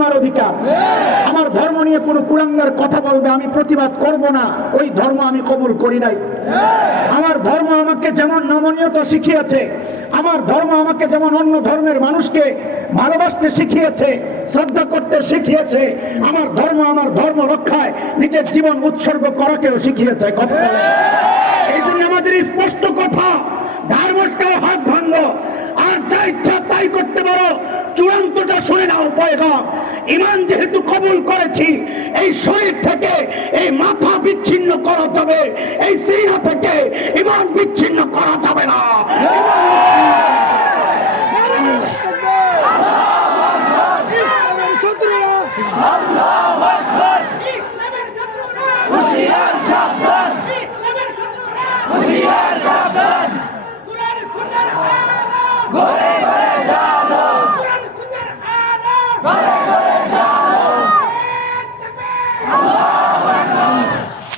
আমার অধিকার। আমার ধর্ম নিয়ে কোনো কুলাঙ্গার কথা বলবে, আমি প্রতিবাদ করব না। ওই ধর্ম আমি কবুল করি নাই। আমার ধর্ম আমাকে যেমন নমনীয়তা শিখিয়েছে, আমার ধর্ম আমাকে যেমন অন্য ধর্মের মানুষকে ভালোবাসতে শিখিয়েছে, শ্রদ্ধা করতে শিখিয়েছে, আমার ধর্ম রক্ষায় নিজের জীবন উৎসর্গ করাকেও শিখিয়েছে। কথা এই জন্য আমাদের স্পষ্ট কথা, ধার্মটাও হাত ভাঙলো আর যা ইচ্ছা তাই করতে পারো। চূড়ান্তটা শুনে নাও পয়গম, ইমান যেহেতু কবুল করেছি, এই শরীর থেকে এই মাথা বিচ্ছিন্ন করা যাবে, এই সিনা থেকে ইমান বিচ্ছিন্ন করা যাবে না।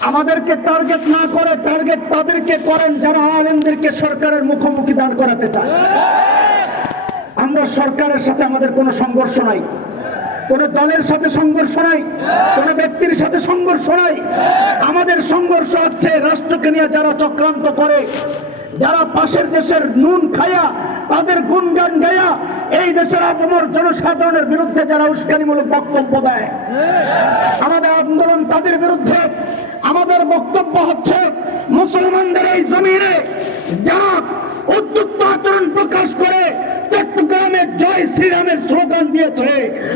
আমাদেরকে টার্গেট না করে টার্গেট তাদেরকে করেন যারা আলেমদেরকে সরকারের মুখোমুখি দাঁড় করাতে চায়। আমরা সরকারের সাথে আমাদের কোনো সংঘর্ষ নাই, কোন দলের সাথে সংঘর্ষ নাই, কোন ব্যক্তির সাথে সংঘর্ষ নাই। আমাদের সংঘর্ষ হচ্ছে রাষ্ট্রকে নিয়ে যারা চক্রান্ত করে, যারা পাশের দেশের নুন খায়া তাদের গুণগান গায়া এই দেশের আপামর জনসাধারণের বিরুদ্ধে যারা উস্কানিমূলক বক্তব্য দেয়, আমাদের আন্দোলন তাদের বিরুদ্ধে। আমাদের বক্তব্য হচ্ছে মুসলমানদের এই জমিনে যারা উদ্যুক্ত আচরণ প্রকাশ করে চট্টগ্রামের জয় শ্রীরামের স্লোগান দিয়েছে,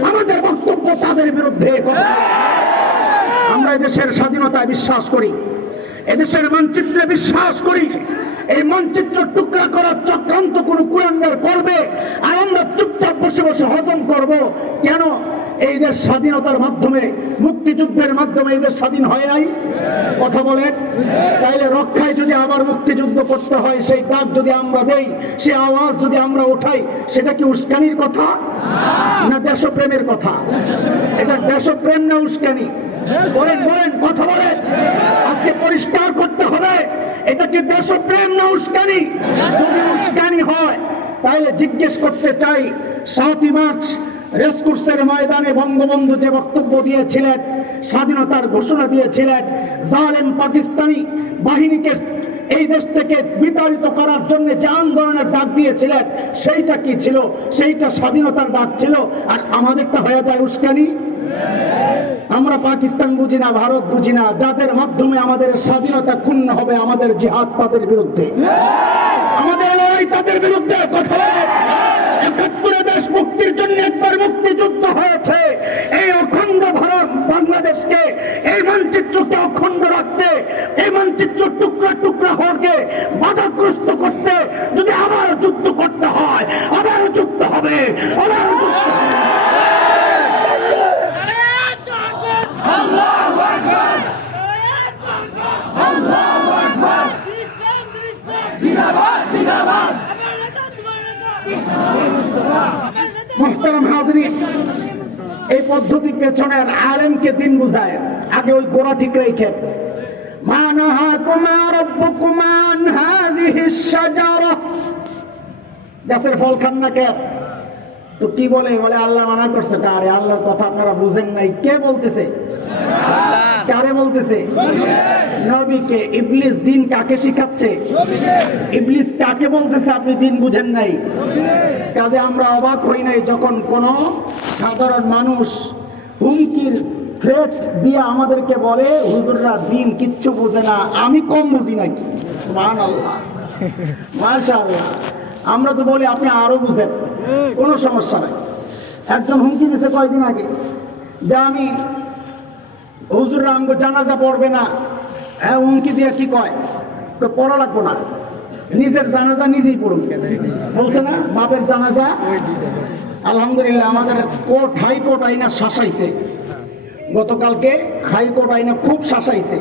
আমাদের বক্তব্য তাদের বিরুদ্ধে। আমরা এদেশের স্বাধীনতায় বিশ্বাস করি, এদেশের মানচিত্রে বিশ্বাস করি। এই মানচিত্র টুকরা করার চক্রান্ত কোন কুলাঙ্গার করবে আর আমরা চুপচাপ বসে বসে হজম করব কেন? এই দেশ স্বাধীনতার মাধ্যমে, মুক্তিযুদ্ধের মাধ্যমে এই দেশ স্বাধীন হয় নাই। কথা বলেন, তাইলে রক্ষায় যদি আবার মুক্তিযুদ্ধ করতে হয়, সেই ডাক যদি আমরা দেই, সে আওয়াজ যদি আমরা উঠাই, সেটা কি উস্কানির কথা না দেশপ্রেমের কথা? এটা দেশপ্রেম না উস্কানি? বলেন বলেন, কথা বলেন। আজকে পরিষ্কার করতে হবে, এটা কি দেশপ্রেম না উস্কানি? যদি উস্কানি হয় তাহলে জিজ্ঞেস করতে চাই, 7ই মার্চ রেসকোর্সের ময়দানে বঙ্গবন্ধু যে বক্তব্য দিয়েছিলেন, স্বাধীনতার ঘোষণা দিয়েছিলেন, জালেম পাকিস্তানি বাহিনীকে এই দেশ থেকে বিতাড়িত করার জন্য যে আন্দোলনের ডাক দিয়েছিলেন, সেইটা কি ছিল? সেইটা স্বাধীনতার ডাক ছিল, আর আমাদেরটা হয়ে যায় উস্কানি। আমরা পাকিস্তান বুঝি না, ভারত বুঝি না, যাদের মাধ্যমে আমাদের স্বাধীনতা ক্ষুণ্ণ হবে, আমাদের জিহাদ তাদের বিরুদ্ধে, আমাদের লড়াই তাদের বিরুদ্ধে। কথা 71 দেশ মুক্তির জন্য একবার মুক্তিযুদ্ধ হয়েছে। এই অখণ্ড ভারত বাংলাদেশকে, এই মানচিত্রকে অখণ্ড রাখতে, এই মানচিত্র টুকরা টুকরা হওয়াকে বাধাগ্রস্ত করতে যদি আবার যুদ্ধ করতে হয়, আবার যুদ্ধ হবে, আবার যুদ্ধ হবে। মুহতারাম হাজরিন, এই পদ্ধতি পেছনে আলেমকে দিন বুঝায়। আগে ওই গোড়া ঠিক রেখে, মা নাহাকুমা রাব্বুকুমা আন হাযিহিশ শাজারা, গাছের ফল খান না কেন? তো কি বলে? বলে আল্লাহ মানা করছে। আরে আল্লাহর কথা আপনারা বুঝেন নাই। কে বলতেছে? কারে বলতেছে? নবীকে। ইবলিস দিন কাকে শিখাচ্ছে? ইবলিস কাকে বলতেছে? আপনি দিন বুঝেন নাই। কাজে আমরা অবাক হই নাই যখন কোন সাধারণ মানুষ হুমকির থ্রেট দিয়ে আমাদেরকে বলে হুজুররা দিন কিচ্ছু বোঝে না, আমি কম বুঝি নাকি? সুবহানাল্লাহ, মাশাআল্লাহ। আমরা তো বলি আপনি আরো বুঝেন, কোনো সমস্যা নাই। একজন হুমকি দিতে কয়েকদিন আগে যে আমি হুজুররা আমাকে জানাজা পড়বে না। হ্যাঁ, হুমকি দিয়ে কি কয়? তো পড়া লাগবো না, নিজের জানাজা নিজেই পড়ুন। বলছে না বাপের জানাজা? আলহামদুলিল্লাহ, আমাদের কোর্ট হাইকোর্ট আইনা শাসাইছে। গতকালকে হাইকোর্ট আইনা খুব শাসাইছে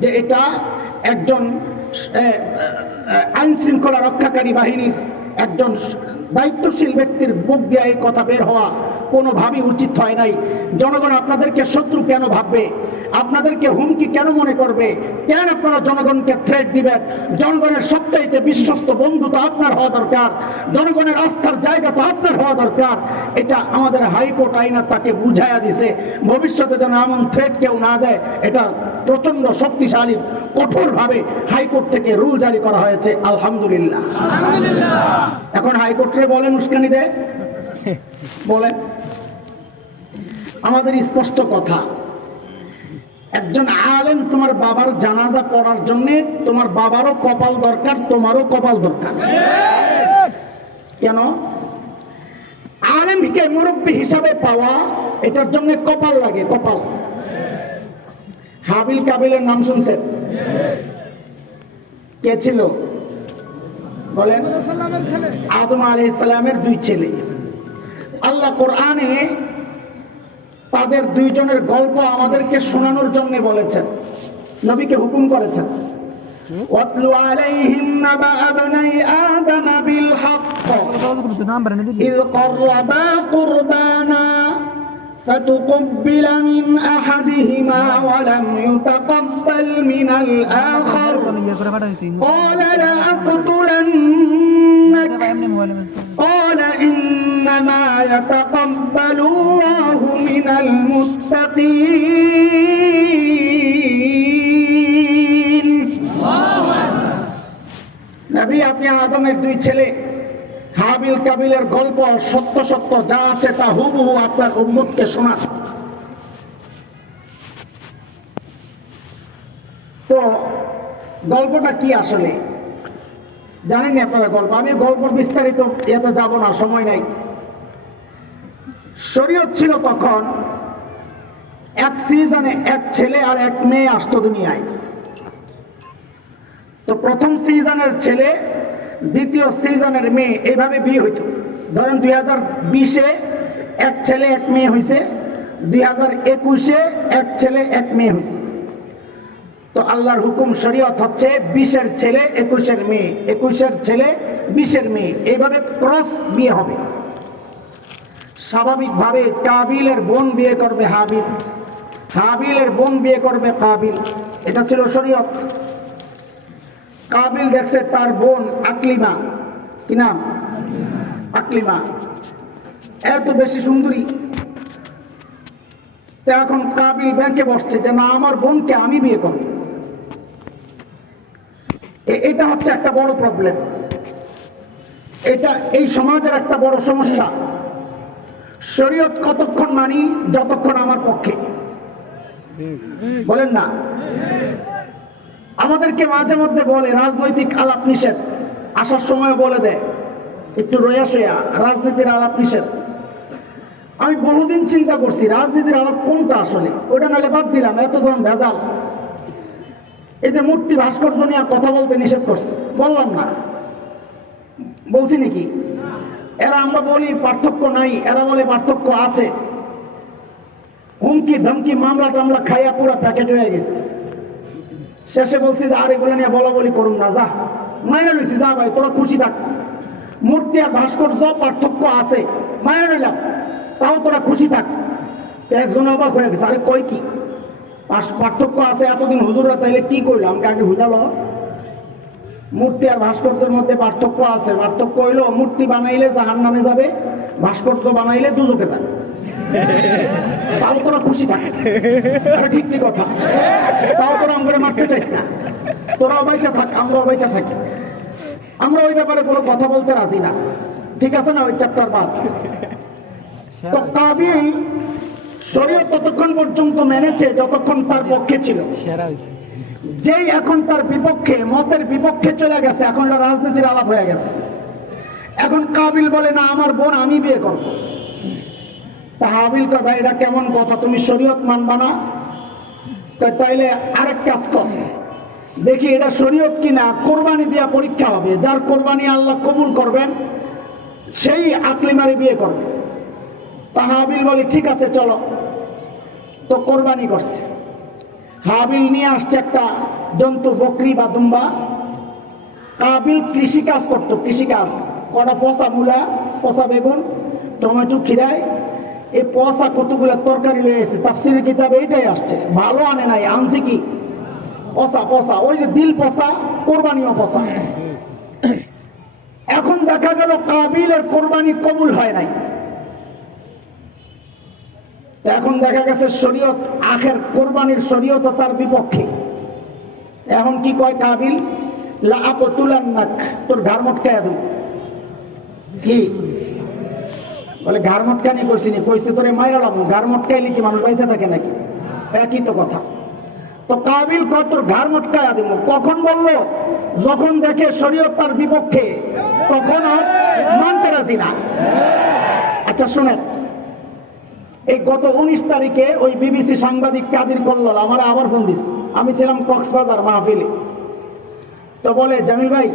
যে এটা একজন আইন শৃঙ্খলা রক্ষাকারী বাহিনীর একজন দায়িত্বশীল ব্যক্তির মুখ দিয়ে এই কথা বের হওয়া কোনোভাবেই উচিত হয় নাই। জনগণ আপনাদেরকে শত্রু কেন ভাববে, আপনাদেরকে হুমকি কেন মনে করবে, কেন আপনারা জনগণকে থ্রেট দিবেন? জনগণের সবচাইতে বিশ্বস্ত বন্ধু তো আপনার হওয়া দরকার, জনগণের আস্থার জায়গা তো আপনার হওয়া দরকার। এটা আমাদের হাইকোর্ট আইনা তাকে বুঝাইয়া দিছে, ভবিষ্যতে যেন এমন থ্রেট কেউ না দেয়। এটা প্রচন্ড শক্তিশালী কঠোরভাবে হাইকোর্ট থেকে রুল জারি করা হয়েছে, আলহামদুলিল্লাহ। এখন হাইকোর্টে বলেন উস্কানি দেয়, বলেন। আমাদের স্পষ্ট কথা, একজন আলেম তোমার বাবার জানাজা পড়ার জন্য তোমার বাবারও কপাল দরকার, তোমারও কপাল দরকার। কেন? আলেমকে মুরব্বী হিসাবে পাওয়া, এটার জন্য কপাল লাগে, কপাল। হাবিল কাবিলের নাম শুনছেন? কে ছিল বলেন? আদম আলাইহিস সালামের দুই ছেলে। আল্লাহ কোরআনে তাদের দুইজনের গল্প আমাদেরকে শোনানোর জন্য বলেছেন, নবীকে হুকুম করেছেন। ওয়াতলু আলাইহিম নাবা আবনাই আদম বিল হক ইয ক্বাররাবা কুরবানা فتقبل من أحدهما ولم يتقبل من الآخر قال لأقتلنك قال إنما يتقبل الله من المتقين। নবী, আপনি আদমের দুই ছেলে হাবিল কাবিলের গল্প সত্য সত্য যা আছে তা হুবহু আপনার উম্মতকে শোনা। তো গল্পটা কি আসলে জানেন আপনারা? গল্প, আমি গল্প বিস্তারিত এতে যাব না, সময় নাই। শরীয়ত ছিল তখন এক সিজনে এক ছেলে আর এক মেয়ে আসতো দুনিয়ায়। তো প্রথম সিজনের ছেলে, দ্বিতীয় সিজনের মেয়ে, এইভাবে বিয়ে হইত। ধরেন 2020-এ এক ছেলে এক মেয়ে হয়েছে, 2021-এ এক ছেলে এক মেয়ে হয়েছে। তো আল্লাহর হুকুম, শরীয়ত হচ্ছে 20-এর ছেলে 21-এর মেয়ে, 21-এর ছেলে 20-এর মেয়ে, এইভাবে ক্রস বিয়ে হবে। স্বাভাবিকভাবে কাবিলের বোন বিয়ে করবে হাবিল, হাবিলের বোন বিয়ে করবে কাবিল, এটা ছিল শরীয়ত। কাবিল দেখছে তার বোন আকলিমা, কি নাম? আকলিমা, এত বেশি সুন্দরী। এখন কাবিল ব্যাংকে বসছে যে না, আমার বোনকে আমি বিয়ে করব। এটা হচ্ছে একটা বড় প্রবলেম, এটা এই সমাজের একটা বড় সমস্যা। শরীয়ত কতক্ষণ মানি? যতক্ষণ আমার পক্ষে, বলেন না? আমাদেরকে মাঝে মধ্যে বলে রাজনৈতিক আলাপ নিষেধ, আসার সময় বলে দেয় একটু রয়া সয়া রাজনীতির আলাপ নিষেধ। আমি বহুদিন চিন্তা করছি রাজনীতির আলাপ কোনটা আসলে, ওটা নাহলে বাদ দিলাম, এতজন ভেজাল। এই যে মূর্তি ভাস্কর্য নিয়ে কথা বলতে নিষেধ করছে, বললাম না? বলছি নাকি? এরা, আমরা বলি পার্থক্য নাই, এরা বলে পার্থক্য আছে। হুমকি ধমকি মামলা টামলা খাইয়া পুরো প্যাকেজ হয়ে গেছে। শেষে বলছি যে আর এগুলো নিয়ে বলা বলি করুন না, যা মাইনে রয়েছি, যা ভাই তোরা খুশি থাক। মূর্তি আর ভাস্কর্য পার্থক্য আছে, মাইনে রইলাম, তাও তোরা খুশি থাক। একজন অবাক হয়ে গেছে, আরে কই কি পার্থক্য আছে? এতদিন হুজুররা তাইলে কি করলো? আমাকে আগে বুঝালো। মূর্তি আর ভাস্কর্যের মধ্যে পার্থক্য আছে। পার্থক্য হইলো মূর্তি বানাইলে জাহান্নামে যাবে, ভাস্কর্য বানাইলে দুজকে যাবে। তাও তোরা খুশি থাকে, ঠিক নি কথা? তাও তোরা আমরা মারতে চাই না, তোরাও বাইচা থাক, আমরাও বাইচা থাকি। আমরা ওই ব্যাপারে কোনো কথা বলতে রাজি না, ঠিক আছে না? ওই চ্যাপ্টার বাদ। তো কাবিল শরীয়ত ততক্ষণ পর্যন্ত মেনেছে যতক্ষণ তার পক্ষে ছিল। যেই এখন তার বিপক্ষে, মতের বিপক্ষে চলে গেছে, এখন রাজনীতির আলাপ হয়ে গেছে। এখন কাবিল বলে না, আমার বোন আমি বিয়ে করব। তা হাবিল কয় ভাই এটা কেমন কথা, তুমি শরীয়ত মানবা না? তাইলে আরেক কাজ কর, দেখি এটা শরীয়ত কিনা, কোরবানি দিয়া পরীক্ষা হবে। যার কোরবানি আল্লাহ কবুল করবেন সেই আকলিমারে বিয়ে করবে। তা হাবিল বলে ঠিক আছে চলো। তো কোরবানি করছে। হাবিল নিয়ে আসছে একটা জন্তু, বকরি বা দুম্বা। কাবিল কৃষিকাজ করতো, কৃষিকাজ, কটা পচা মূলা, পচা বেগুন, টমেটো, খিরায় এই পচা কতগুলো তরকারি লয়ে এসে তাফসীরের কিতাবে এটাই আসছে, ভালো আনে নাই, আনছে কি পচা পচা, ওই যে দিল পচা, কোরবানিও পচা। এখন দেখা গেল কাবিলের কোরবানি কবুল হয় নাই, এখন দেখা গেছে শরীয়ত আখের কোরবানির শরীয়ত তার বিপক্ষে। এখন কি কয় কাবিল, লা আকতুলান্নাক, তোর ঘাড় মটকায়া দেব। কি বলে ঘাড় মটকানি কইছি নি, কইছে তোরে মাইরালাম। ঘাড় মটকাইলে কি মানুষ বাইসা থাকে নাকি? একই তো কথা। তো কাবিল কয় তোর ঘাড় মটকায়া দেব। কখন বললো? যখন দেখে শরীয়ত তার বিপক্ষে, তখন আর মানতে রাজি না। আচ্ছা শুনেন, এই গত 19 তারিখে ওই বিবিসি সাংবাদিক কাদির কল্লোল আমার আবার ফোন দিস, আমি ছিলাম কক্সবাজার মাহফিলে। তো বলে জামিল ভাই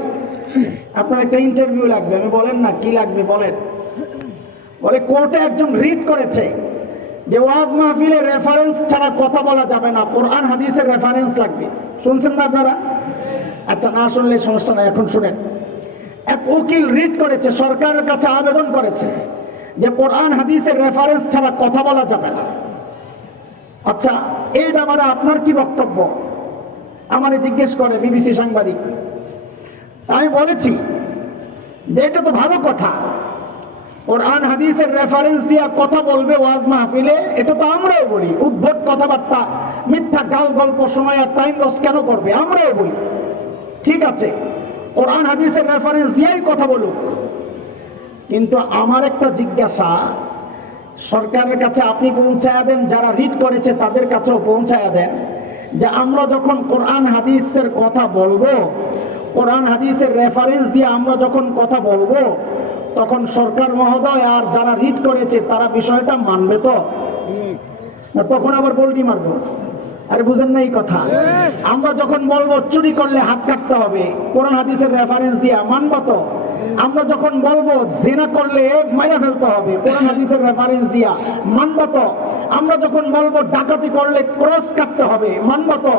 আপনার একটা ইন্টারভিউ লাগবে। আমি বলেন না কি লাগবে বলেন। বলে কোর্টে একজন রিট করেছে যে ওয়াজ মাহফিলে রেফারেন্স ছাড়া কথা বলা যাবে না, কোরআন হাদিসের রেফারেন্স লাগবে। শুনছেন না আপনারা? আচ্ছা না শুনলে সমস্যা নাই, এখন শুনেন। এক উকিল রিট করেছে, সরকারের কাছে আবেদন করেছে যে কোরআন হাদিসের রেফারেন্স ছাড়া কথা বলা যাবে না। আচ্ছা এই ব্যাপারে আপনার কি বক্তব্য? আমারে জিজ্ঞেস করে বিবিসি সাংবাদিক। আমি বলেছি যে এটা তো ভালো কথা, কোরআন হাদিসের রেফারেন্স দিয়ে কথা বলবে ওয়াজ মাহফিলে, এটা তো আমরাও বলি। উদ্ভট কথাবার্তা, মিথ্যা গাল গল্প সময় আর টাইম লস কেন করবে? আমরাও বলি। ঠিক আছে, কোরআন হাদিসের রেফারেন্স দিয়েই কথা বলুক। কিন্তু আমার একটা জিজ্ঞাসা, সরকারের কাছে আপনি পৌঁছায়া দেন, যারা রিড করেছে তাদের কাছেও পৌঁছায়া দেন, যে আমরা যখন কোরআন হাদিসের কথা বলবো, কোরআন হাদিসের রেফারেন্স দিয়ে আমরা যখন কথা বলবো, তখন সরকার মহোদয় আর যারা রিড করেছে তারা বিষয়টা মানবে তো? না তখন আবার বলটি মারবো? আরে বুঝেন না এই কথা? আমরা যখন বলবো চুরি করলে হাত কাটতে হবে, কোরআন হাদিসের রেফারেন্স দিয়া মানবো তো? আমরা যখন বলবো জিনা করলে মাইরা ফেলতে হবে, কোরআন হাদিসের রেফারেন্স দিয়া মানবো তো? আমরা যখন বলবো ডাকাতি করলে ক্রস কাটতে হবে, মানবো তো?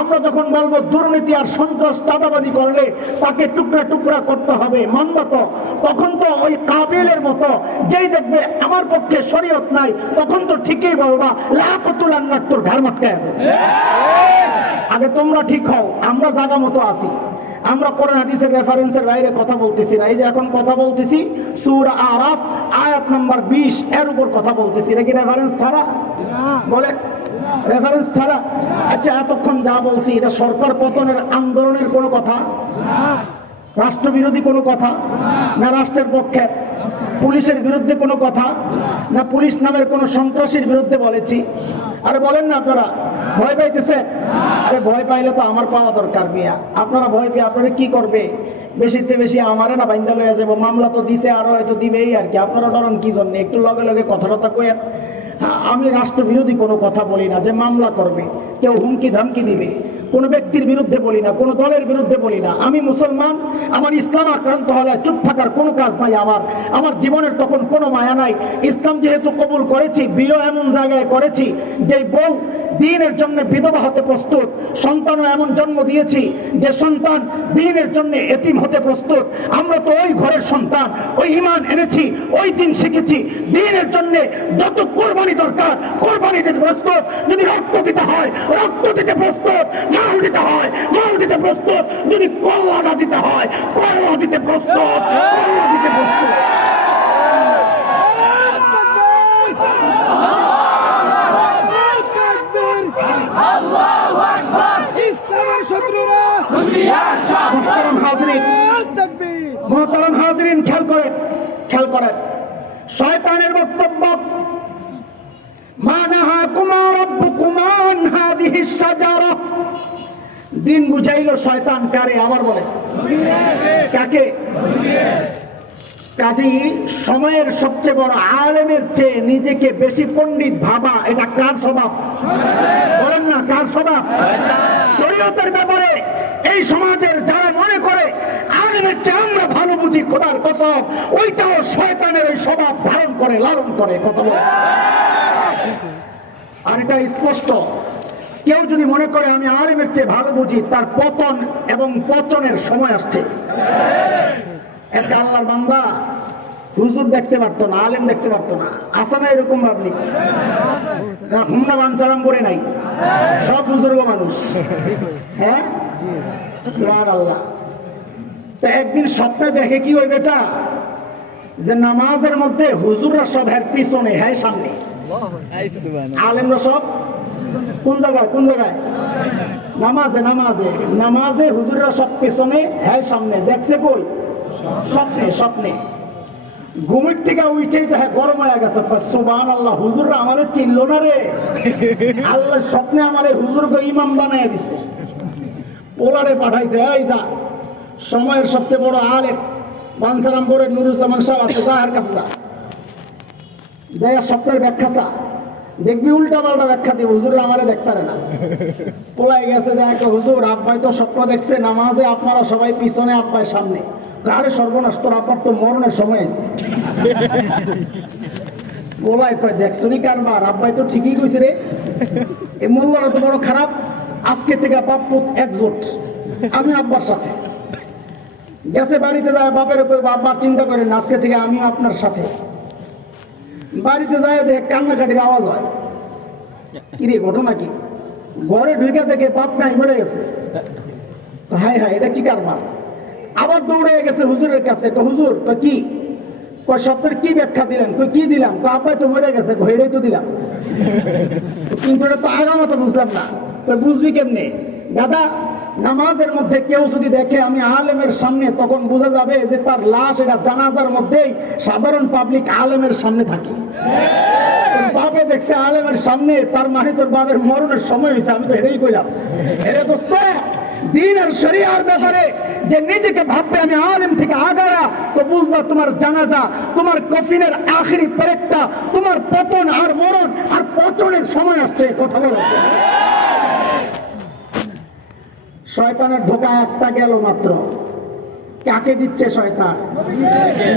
আমরা যখন বলবো দুর্নীতি আর সন্ত্রাস চাঁদাবাজি করলে তাকে টুকরা টুকরা করতে হবে, মানবো তো? তখন তো ওই কাবিলের মতো যেই দেখবে আমার পক্ষে শরীয়ত নাই, তখন তো ঠিকই বলবা লাকুতুল আন্নাক, তোর ঘাড় মটকায় দেব। আগে তোমরা ঠিক হও, আমরা জায়গা মতো আছি। আমরা কোরআন হাদিসের রেফারেন্সের বাইরে কথা বলতেছি না। এই যে এখন কথা বলতেছি সূরা আরাফ আয়াত নাম্বার 20 এর উপর কথা বলতেছি। এটা কি রেফারেন্স ছাড়া? বলে রেফারেন্স ছাড়া? আচ্ছা এতক্ষণ যা বলছি এটা সরকার পতনের আন্দোলনের কোনো কথা? রাষ্ট্রবিরোধী কোনো কথা? না রাষ্ট্রের পক্ষে? পুলিশের বিরুদ্ধে কোনো কথা? না পুলিশ নামের কোনো সন্ত্রাসীর বিরুদ্ধে বলেছি? আরে বলেন না আপনারা, ভয় পাইতেছে? আরে ভয় পাইলে তো আমার পাওয়া দরকার মিয়া। আপনারা ভয় পেয়ে আপনারা কি করবে? বেশিতে বেশি আমারে না বাইন্দা লইয়া যাবো, মামলা তো দিছে আরো হয়তো দিবেই আর কি। আপনারা ডরান কি জন্য? একটু লগে লগে কথা টথা কয়ে। আমি রাষ্ট্রবিরোধী কোনো কথা বলি না যে মামলা করবে, কেউ হুমকি ধামকি দিবে, কোন ব্যক্তির বিরুদ্ধে বলি না, কোন দলের বিরুদ্ধে বলি না। আমি মুসলমান, আমার ইসলাম আক্রান্ত হলে চুপ থাকার কোনো কাজ নাই আমার। আমার জীবনের তখন কোনো মায়া নাই। ইসলাম যেহেতু কবুল করেছি, বিয়ে এমন জায়গায় করেছি যে বউ দ্বীনের জন্য বিধবা হতে প্রস্তুত, সন্তানও এমন জন্ম দিয়েছি যে সন্তান দ্বীনের জন্য এতিম হতে প্রস্তুত। আমরা তো ওই ঘরের সন্তান, ওই ঈমান এনেছি, ওই দিন শিখেছি। দ্বীনের জন্য যত কোরবানি দরকার কোরবানি দিতে প্রস্তুত। যদি রক্ত দিতে হয় রক্ত দিতে প্রস্তুত, মাল দিতে হয় মাল দিতে প্রস্তুত, যদি কল্লা দিতে হয় কল্লা দিতে প্রস্তুত, কল্লা দিতে প্রস্তুত। মোহতারাম হাজরিন, খেয়াল করেন শয়তানের বক্তব্য, মা নাহাকুমা রাব্বুকুমা আন হাযিহিস শাজারা। দিন বুঝাইল শয়তান কারে? আবার বলে কাকে? কাজেই সময়ের সবচেয়ে বড় আলেমের চেয়ে নিজেকে বেশি পণ্ডিত ভাবা, এটা কার স্বভাব? বলেন না কার স্বভাব? শরীয়তের ব্যাপারে এই সমাজের যারা মনে করে আলেমের চেয়ে আমরা ভালো বুঝি, খোদার কসম ওইটাও শয়তানের ওই স্বভাব ধারণ করে, লালন করে। কথা বলে আর এটা স্পষ্ট, কেউ যদি মনে করে আমি আলেমের চেয়ে ভালো বুঝি, তার পতন এবং পচনের সময় আসছে। একটা আল্লাহর বান্দা হুজুর দেখতে পারতো না, আলেম দেখতে পারতো না। আসে না এরকম ভাবনি? হুমনা বাঞ্চারাম করে নাই, সব বুজুর্গ মানুষ। হ্যাঁ, সুবহানাল্লাহ। তো একদিন স্বপ্নে দেখে কি ওই বেটা, যে নামাজের মধ্যে হুজুররা সব হ্যাঁ পিছনে, হ্যাঁ সামনে, আলেমরা সব কোন জায়গায় কোন জায়গায়? নামাজে নামাজে নামাজে হুজুররা সব পেছনে, হ্যাঁ সামনে। দেখছে কই? স্বপ্নে স্বপ্নে। ঘুমের থেকে উঠেই তো হ্যাঁ গরম হয়ে গেছে। সুবহানাল্লাহ, হুজুররা আমারে চিনল না রে। আল্লাহ স্বপ্নে আমারে হুজুরকে ইমাম বানায় দিছে, ওলারে পাঠাইছে। এই যা, সময়ের সবচেয়ে বড় আলেম বাঞ্ছারামপুরের নুরুজ্জামান সাহেব আছে, যা আর কাছে যা, স্বপ্নের ব্যাখ্যা চা, দেখবি উল্টা পাল্টা ব্যাখ্যা দিয়ে। হুজুর আমারে দেখতে পারে না, পোলাই গেছে। দেখ হুজুর, আব্বাই তো স্বপ্ন দেখছে নামাজে আপনারা সবাই পিছনে, আব্বাই সামনে। আরে সর্বনাশ, তোর আব্বার তো মরণের সময় আছে। পোলাই কয়, দেখছনি কারবার, আব্বাই তো ঠিকই কইছে রে। এই মোল্লারা তো বড় খারাপ। আজকে থেকে বাপ পুত একজোট, আমি আব্বার সাথে। গেছে বাড়িতে যায়, বাপের উপর বাবার চিন্তা করেন, আজকে থেকে আমি আপনার সাথে। বাড়িতে যায় দেখ কান্নাকাটির আওয়াজ হয়। কিরে ঘটনা কি? ঘরে ঢুকে দেখে বাপ নাই, মরে গেছে। হায় হায়, এটা কি কারবার? আবার দৌড়ে গেছে হুজুরের কাছে। হুজুর তো কি স্বপ্নের কি ব্যাখ্যা দিলেন? কি দিলাম? তো আব্বাই তো মরে গেছে, ঘরেই তো দিলাম, কিন্তু এটা তো আগা মতো বুঝলাম না। তো বুঝবি কেমনে? দাদা, নামাজের মধ্যে কেউ যদি দেখে আমি আলেমের সামনে, তখন বোঝা যাবে যে তার লাশ এটা জানাজার মধ্যেই সাধারণ পাবলিক আলেমের সামনে থাকে। বাপে দেখছে আলেমের সামনে, তার মানে তোর বাপের মরণের সময় হয়েছে। আমি তো এটাই কইলাম। এরে দোস্ত, দিন আর শরিয়ার ব্যাপারে যে নিজেকে ভাববে আমি আলেম থেকে আগায়া, তো বুঝবা তোমার জানাজা, তোমার কফিনের আখেরি পেরেকটা, তোমার পতন আর মরণ আর পচনের সময় আসছে। কথা বলো। শয়তানের ধোকা একটা গেল মাত্র। কাকে দিচ্ছে শয়তান?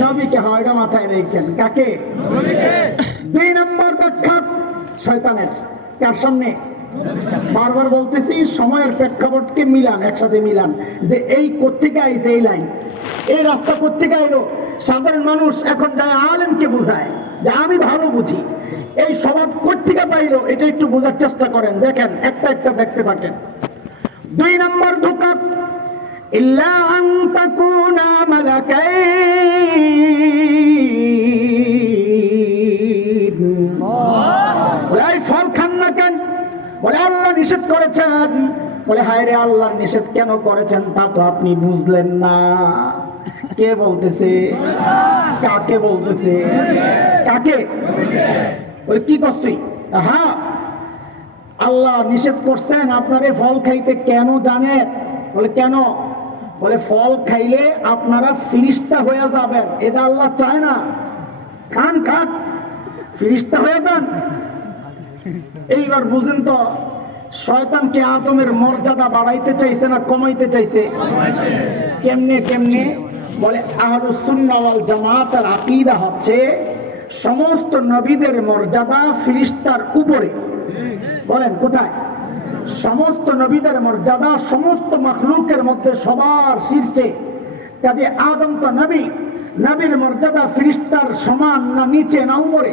নবীকে। হয়, এটা মাথায় রেখেছেন। কাকে? 2 নম্বর ব্যাখ্যা শয়তানের কার সামনে? বারবার বলতেছি, সময়ের প্রেক্ষাপটকে মিলান, একসাথে মিলান, যে এই কোত্থেকে আইছে, এই লাইন, এই রাস্তা কোত্থেকে আইলো। সাধারণ মানুষ এখন যায় আলেমকে বোঝায় যে আমি ভালো বুঝি, এই স্বভাব কোত্থেকে পাইলো, এটা একটু বোঝার চেষ্টা করেন। দেখেন, একটা একটা দেখতে থাকেন। 2 নম্বর ধোঁকা, ইল্লা আন তাকুনা মালাকাইন। বলে ফল খান না কেন? বলে আল্লাহ নিষেধ করেছেন। বলে হায় রে, আল্লাহর নিষেধ কেন করেছেন তা তো আপনি বুঝলেন না। কে বলতেছে? কাকে বলতেছে? কাকে? বলে কি কষ্টই? হ্যাঁ, আল্লাহ নিষেধ করছেন আপনারে ফল খাইতে। কেন জানেন? বলে কেন? বলে ফল খাইলে আপনারা ফিরিস্তা হয়ে যাবেন, এটা আল্লাহ চায় না। খান খান, ফিরিস্তা হয়ে যান। এইবার বুঝেন তো, শয়তানকে আদমের মর্যাদা বাড়াইতে চাইছে না কমাইতে চাইছে? কেমনে কেমনে? বলে আহলুস সুন্নাহ ওয়াল জামাতের আকীদা হচ্ছে সমস্ত নবীদের মর্যাদা ফিরিস্তার উপরে। বলেন কোথায়? সমস্ত নবীদের মর্যাদা সমস্ত মাখলুকের মধ্যে সবার শীর্ষে। কাজে আদম তো নবী, নবীর মর্যাদা ফিরিস্তার সমান না নিচে না উপরে?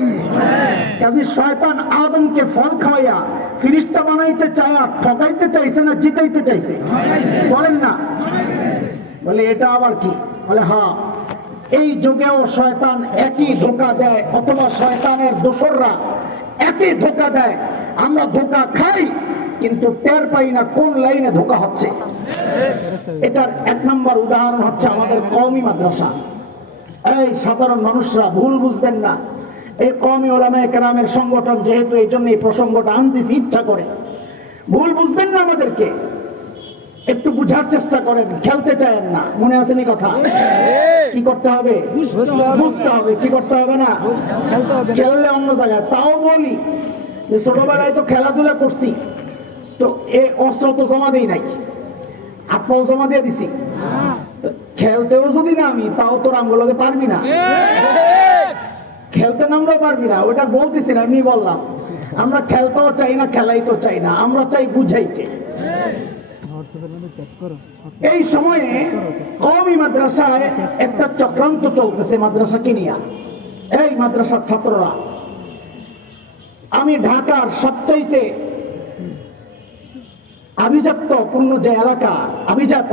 কাজে শয়তান আদমকে ফল খাওয়াইয়া ফিরিস্তা বানাইতে চায়, ঠকাইতে চাইছে না জিতাইতে চাইছে? বলেন না। বলে এটা আবার কি? বলে হ্যাঁ, এই যুগেও শয়তান একই ধোঁকা দেয়, অথবা শয়তানের দোসররা একই ধোঁকা দেয়। আমরা ধোঁকা খাই কিন্তু টের পাই না কোন লাইনে ধোঁকা হচ্ছে। এটার 1 নম্বর উদাহরণ হচ্ছে আমাদের কওমি মাদ্রাসা। এই সাধারণ মানুষরা ভুল বুঝবেন না, এই কওমি উলামায়ে কেরামের সংগঠন যেহেতু, এই জন্য এই প্রসঙ্গটা আনতেছি ইচ্ছা করে। ভুল বুঝবেন না, আমাদেরকে একটু বুঝার চেষ্টা করেন। খেলতে চায়েন না, মনে আছে নি কথা? কি করতে হবে? বুঝতে হবে। কি করতে হবে না? খেললে অন্য জায়গায়। তাও বলি যে ছোটবেলায় তো খেলাধুলা করছি, তো এ অস্ত্র তো জমা দিই নাই, আত্মাও জমা দিয়ে দিছি। খেলতেও যদি না আমি, তাও তোর আমগুলোকে পারবি না, খেলতে নামলেও পারবি না। ওটা বলতেছি না, এমনি বললাম। আমরা খেলতেও চাই না, খেলাইতেও চাই না, আমরা চাই বুঝাইতে। এই সময়ে কওমি মাদ্রাসায় একটা চক্রান্ত চলতেছে মাদ্রাসাকে নিয়ে। এই মাদ্রাসার ছাত্ররা, আমি ঢাকার সবচাইতে আভিজাত্যপূর্ণ যে এলাকা, অভিজাত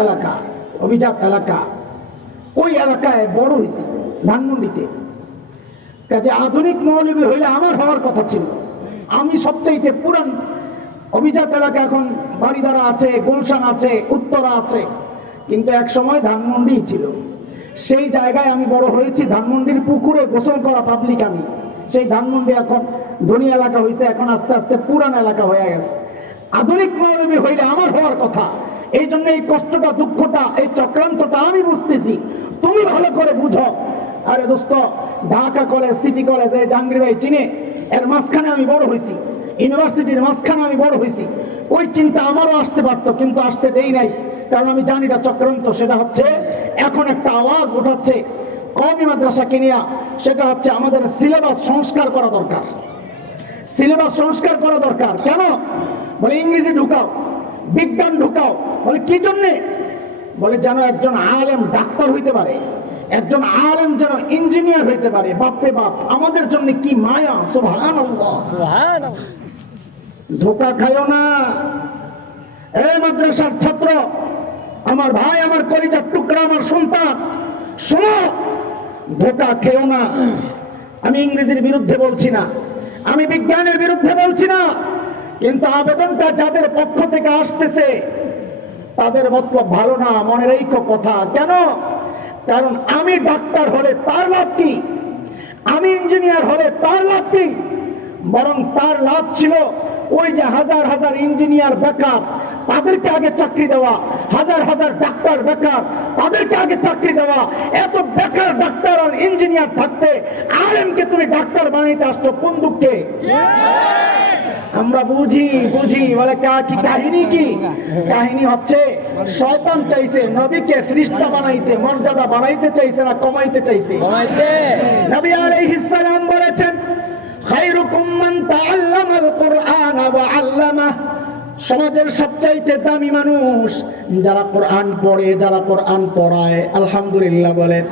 এলাকা, ওই এলাকায় বড় হয়েছে ধানমন্ডিতে। কাজে আধুনিক মৌলবী হইলে আমার হওয়ার কথা ছিল। আমি সবচাইতে পুরান অভিজাত এলাকা, এখন বাড়িধারা আছে, গুলশান আছে, উত্তরা আছে, কিন্তু এক সময় ধানমন্ডি ছিল। সেই জায়গায় আমি বড় হয়েছি। ধানমন্ডির পুকুরে গোসল করা পাবলিক আমি। সেই ধানমন্ডি এখন ধনী এলাকা হয়েছে, এখন আস্তে আস্তে পুরান এলাকা হয়ে গেছে। আধুনিক মৌলবী হইলে আমার হওয়ার কথা। এই জন্য এই কষ্টটা, দুঃখটা, এই চক্রান্তটা আমি বুঝতেছি, তুমি ভালো করে বুঝো। আরে দোস্ত, ঢাকা কলেজ, সিটি কলেজ, এই জাহাঙ্গীর ভাই চিনে, এর মাঝখানে আমি বড় হয়েছি, ইউনিভার্সিটির মাঝখানে আমি বড় হয়েছি। ওই চিন্তা আমারও আসতে পারতো, কিন্তু আসতে দেই নাই, কারণ আমি জানি না চক্রান্ত। সেটা হচ্ছে এখন একটা আওয়াজ উঠাচ্ছে কওমি মাদ্রাসাকে নিয়ে, সেটা হচ্ছে আমাদের সিলেবাস সংস্কার করা দরকার। সিলেবাস সংস্কার করা দরকার। কেন? বলে ইংরেজি ঢুকাও, বিজ্ঞান ঢুকাও। বলে কি জন্যে? বলে যেন একজন আলেম ডাক্তার হইতে পারে, একজন আলেম যেন ইঞ্জিনিয়ার হইতে পারে। বাপরে বাপ, আমাদের জন্য কি মায়া! সুবহানাল্লাহ, সুবহানাল্লাহ। ধোঁকা খাইও না এই মাদ্রাসার ছাত্র, আমার ভাই, আমার কলিজার টুকরা, আমার সন্তান, শোনো, ধোঁকা খেও না। আমি ইংরেজির বিরুদ্ধে বলছি না, আমি বিজ্ঞানের বিরুদ্ধে বলছি না, কিন্তু আবেদনটা যাদের পক্ষ থেকে আসতেছে তাদের মতলব ভালো না, মনে রেখো কথা। কেন? কারণ আমি ডাক্তার হলে তার লাভ কি? আমি ইঞ্জিনিয়ার হলে তার লাভ কি? বরং তার লাভ ছিল ওই যে হাজার হাজার ইঞ্জিনিয়ার বেকার, তাদেরকে আগে চাকরি দেওয়া, হাজার হাজার ডাক্তার বেকার, তাদেরকে আগে চাকরি দেওয়া। এত বেকার ডাক্তার আর ইঞ্জিনিয়ার থাকতে আলেমকে তুমি ডাক্তার বানাইতে আসছো কোন দুঃখে? আমরা বুঝি বলে কি কাহিনী? কি কাহিনী হচ্ছে, শয়তান চাইছে নবীকে ফেরেশতা বানাইতে, মর্যাদা বাড়াইতে চাইছে না কমাইতে চাইছে? নবী আলাইহিস সালাম বলেছেন, খায়রুকুম মান তাআল্লামাল কুরআন ওয়া আল্লামাহু। সমাজের সবচাইতে দামি মানুষ যারা কোরআন পড়ে, যারা কোরআন পড়ায়। আলহামদুলিল্লাহ বলেন।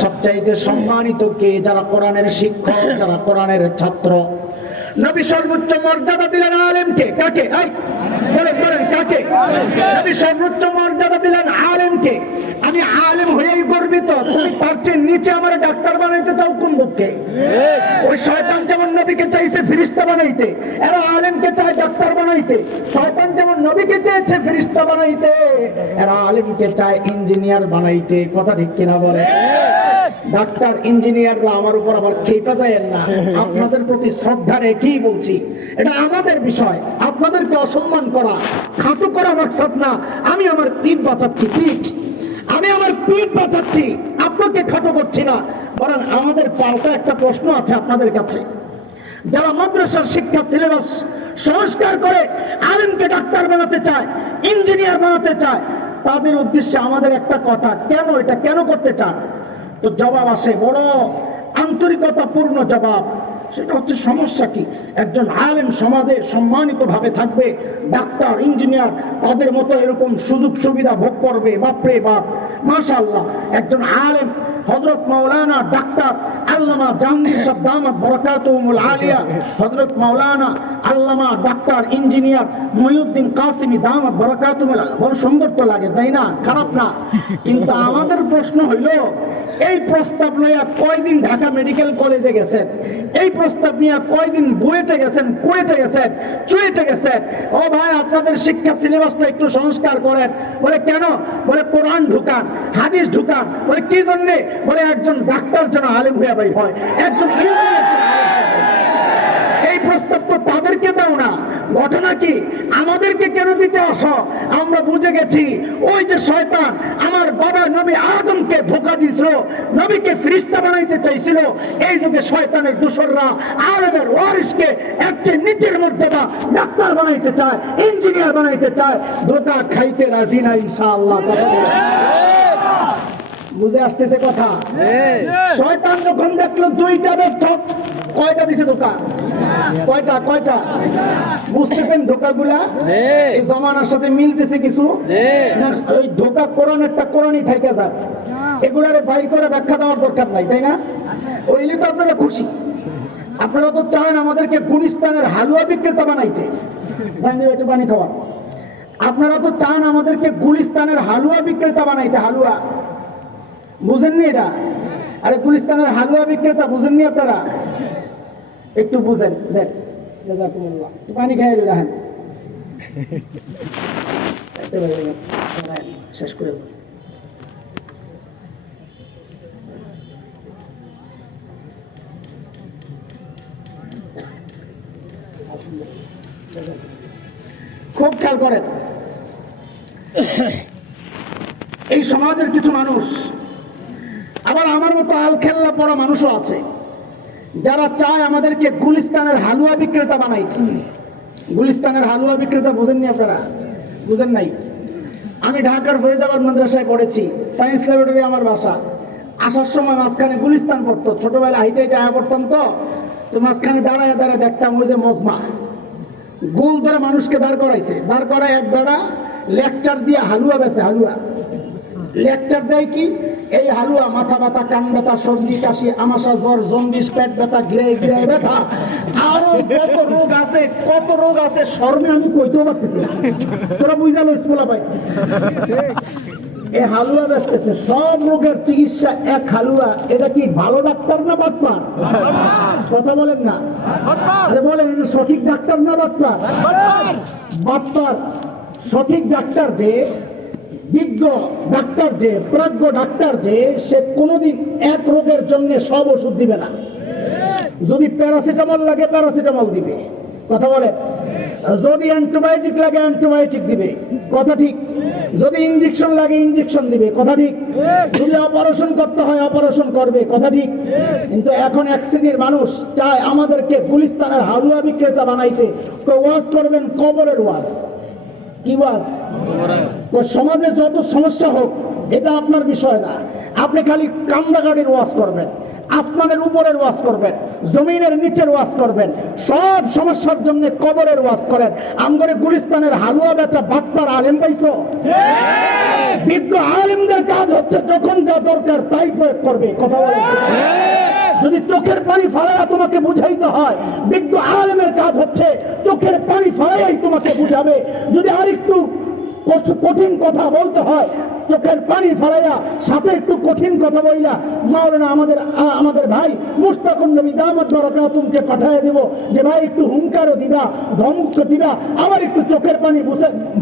সবচাইতে সম্মানিত কে? যারা কোরআনের শিক্ষক, যারা কোরআনের ছাত্র। নবী সর্বোচ্চ মর্যাদা দিলেন আলেমকে। কাকে? বলেন কাকে? নবী সর্বোচ্চ মর্যাদা দিলেন আলেমকে। আমি আলেম হয়েই গর্বিত। তুমি তার চেয়ে নিচে আমার ডাক্তার বানাইতে চাও কোন দুঃখে? ওই শয়তান যেমন নবীকে চাইছে ফেরেশতা বানাইতে, এরা আলেমকে চায় ডাক্তার বানাইতে। শয়তান যেমন নবীকে চেয়েছে ফেরেশতা বানাইতে, এরা আলেমকে চায় ইঞ্জিনিয়ার বানাইতে। কথা ঠিক কিনা বলে? ডাক্তার ইঞ্জিনিয়াররা আমার উপর আবার খেপে যায় না। আপনাদের প্রতি শ্রদ্ধা রেখেই বলছি, এটা আমাদের বিষয়। আপনাদেরকে অসম্মান করা, খাটো করা মাকসাদ না। আমি আমার পিঠ বাঁচাচ্ছি, আমি আমার পিঠ বাঁচাচ্ছি, আপনাকে খাটো করছি না। বরং আমাদের পাল্টা একটা প্রশ্ন আছে আপনাদের কাছে। যারা মাদ্রাসার শিক্ষা সিলেবাস সংস্কার করে আলেমকে ডাক্তার বানাতে চায়, ইঞ্জিনিয়ার বানাতে চায়, তাদের উদ্দেশ্যে আমাদের একটা কথা, কেন এটা কেন করতে চান? তো জবাব আসে, বড় আন্তরিকতাপূর্ণ জবাব। সেটা হচ্ছে, সমস্যা কি? একজন আলেম সমাজে সম্মানিত ভাবে থাকবে, ডাক্তার ইঞ্জিনিয়ার তাদের মতো এরকম সুযোগ সুবিধা ভোগ করবে। বাপরে বাপ, মাশাআল্লাহ। একজন আলেম হযরত মাওলানা ডাক্তার আল্লামা জাহাঙ্গীর সাহেব দামাত বরকাতুহুল আলিয়া, হযরত মাওলানা আল্লামা ডাক্তার ইঞ্জিনিয়ার মহিউদ্দিন কাসিমি দামাত বরকাতুহুল, বড় সুন্দর তো লাগে, তাই না? খারাপ না। কিন্তু আমাদের প্রশ্ন হইল, এই প্রস্তাব লইয়া কয়দিন ঢাকা মেডিকেল কলেজে গেছেন? এই প্রস্তাব নিয়ে কয়দিন বুয়েটে গেছেন, কুয়েটে গেছেন, চুয়েটে গেছেন? ও ভাই, আপনাদের শিক্ষা সিলেবাসটা একটু সংস্কার করেন। বলে কেন? বলে কোরআন ঢুকান, হাদিস ঢুকান। বলে কি জন্যে? বলে একজন ডাক্তার যেন আলেম হইয়া ভাই হয়, একজন ইঞ্জিনিয়ার। এই প্রস্তাব তো তাদেরকে দাও না। ঘটনা কি? আমাদেরকে কেন দিতে আসো? আমরা বুঝে গেছি, ওই যে শয়তান আমার বাবা নবী আদমকে ধোঁকা দিয়েছিল, নবীকে ফেরেশতা বানাইতে চাইছিল। এই যুগে শয়তানের দোসররা আলেমের ওয়ারিসকে একচেয়ে নিচের মর্যাদা ডাক্তার বানাইতে চায়, ইঞ্জিনিয়ার বানাইতে চায়। ধোঁকা খাইতে রাজি না ইনশাআল্লাহ। বুঝে আসতেছে কথা? শয়তান যখন দেখলো দুইটা বেঠক, কয়টা দিছে ধোঁকা? কয়টা? বুঝতেছেন ধোঁকাগুলা? এই জমানার সাথে মিলতেছে কিছু? ওই ধোঁকা কোরআনেরটা কোরআনই থাইকা যায়, এগুলারে বাইর করে ব্যাখ্যা দেওয়ার দরকার নাই, তাই না? ওইলে তো আপনারা খুশি। আপনারা তো চান আমাদেরকে গুলিস্তানের হালুয়া বিক্রেতা বানাইতে, একটু পানি খাওয়া। আপনারা তো চান আমাদেরকে গুলিস্তানের হালুয়া বিক্রেতা বানাইতে। হালুয়া বুঝেননি এটা? আরে গুলিস্তানের হালুয়া বিক্রেতা বুঝেননি আপনারা? একটু বুঝেন, দেখ একটু পানি খাইয়ে রাখেন, শেষ করে খুব খেয়াল করেন। এই সমাজের কিছু মানুষ, আবার আমার মতো আলখেল্লা পড়া মানুষও আছে, যারা চায় আমাদেরকে গুলিস্তানের হালুয়া বিক্রেতা বানাইতে। গুলিস্তানের হালুয়া বিক্রেতা বুঝেননি আপনারা? বুঝেন নাই? আমি ঢাকার ফরিদাবাদ মাদ্রাসায় পড়েছি, সায়েন্স ল্যাবরেটরি আমার বাসা। আসার সময় মাঝখানে গুলিস্তান পড়তো, ছোটবেলা হাইটে হাইটে আয়া পড়তাম, তো মাঝখানে দাঁড়ায় দাঁড়ায় দেখতাম ওই যে মজমা গোল ধরে মানুষকে দাঁড় করাইছে, দাঁড় করায় এক দাঁড়া লেকচার দিয়ে হালুয়া বেছে। হালুয়া লেকচার দেয় কি? এই হালুয়া মাথা ব্যথা, কান ব্যথা, সর্দি কাশি, আমাশা, জ্বর, জন্ডিস, পেট ব্যথা, গিরে গিরে ব্যথা, আরো কত রোগ আছে, কত রোগ আছে, শর্মে আমি কইতেও পারতেছি না। তোরা বুঝালো স্কুলা ভাই, এই হালুয়া বেচতেছে, সব রোগের চিকিৎসা এক হালুয়া। এটা কি ভালো ডাক্তার না বাটপার? কথা বলেন না, আরে বলেন, এটা সঠিক ডাক্তার না বাটপার? বাটপার। সঠিক ডাক্তার যে, বিজ্ঞ ডাক্তার যে, প্রাজ্ঞ ডাক্তার যে, সে কোনোদিন এক রোগের জন্য সব ওষুধ দিবে না। যদি প্যারাসিটামল লাগে প্যারাসিটামল দিবে, কথা বলে। যদি অ্যান্টিবায়োটিক লাগে অ্যান্টিবায়োটিক দিবে, কথা ঠিক। যদি ইঞ্জেকশন লাগে ইঞ্জেকশন দিবে, কথা ঠিক। যদি অপারেশন করতে হয় অপারেশন করবে, কথা ঠিক। কিন্তু এখন এক শ্রেণীর মানুষ চায় আমাদেরকে গুলিস্তানের হালুয়া বিক্রেতা বানাইতে। ওয়াজ করবেন কবরের ওয়াজ। কি ওয়াজ? সমাজে যত সমস্যা হোক এটা আপনার বিষয় না, আপনি খালি কান্দাগাড়ির ওয়াজ করবেন, আসমানের উপরের ওয়াজ করবেন, জমিনের নিচের ওয়াজ করবেন, সব সমস্যার জন্য কবরের ওয়াজ করেন। আমগরে গুলিস্তানের হালুয়া বেচা বাটপার আলেম পাইছো? বিজ্ঞ আলেমদের কাজ হচ্ছে যখন যা দরকার তাই প্রয়োগ করবে, কথা বলে। যদি চোখের পানি ফালাইয়া তোমাকে বুঝাইতে হয়, বিজ্ঞ আলেমের কাজ হচ্ছে চোখের পানি ফালাইয়াই তোমাকে বুঝাবে। যদি আরেকটু কঠিন কথা বলতে হয়, চোখের পানি ফালাইয়া সাথে একটু কঠিন কথা বইলা মাওলানা আমাদের ভাই মুশতাকুন নবী দামাত বারাকাতুহুকে পাঠিয়ে দেব, যে ভাই একটু হুঙ্কারও দিবা, ধমক দিবা, আবার একটু চোখের পানি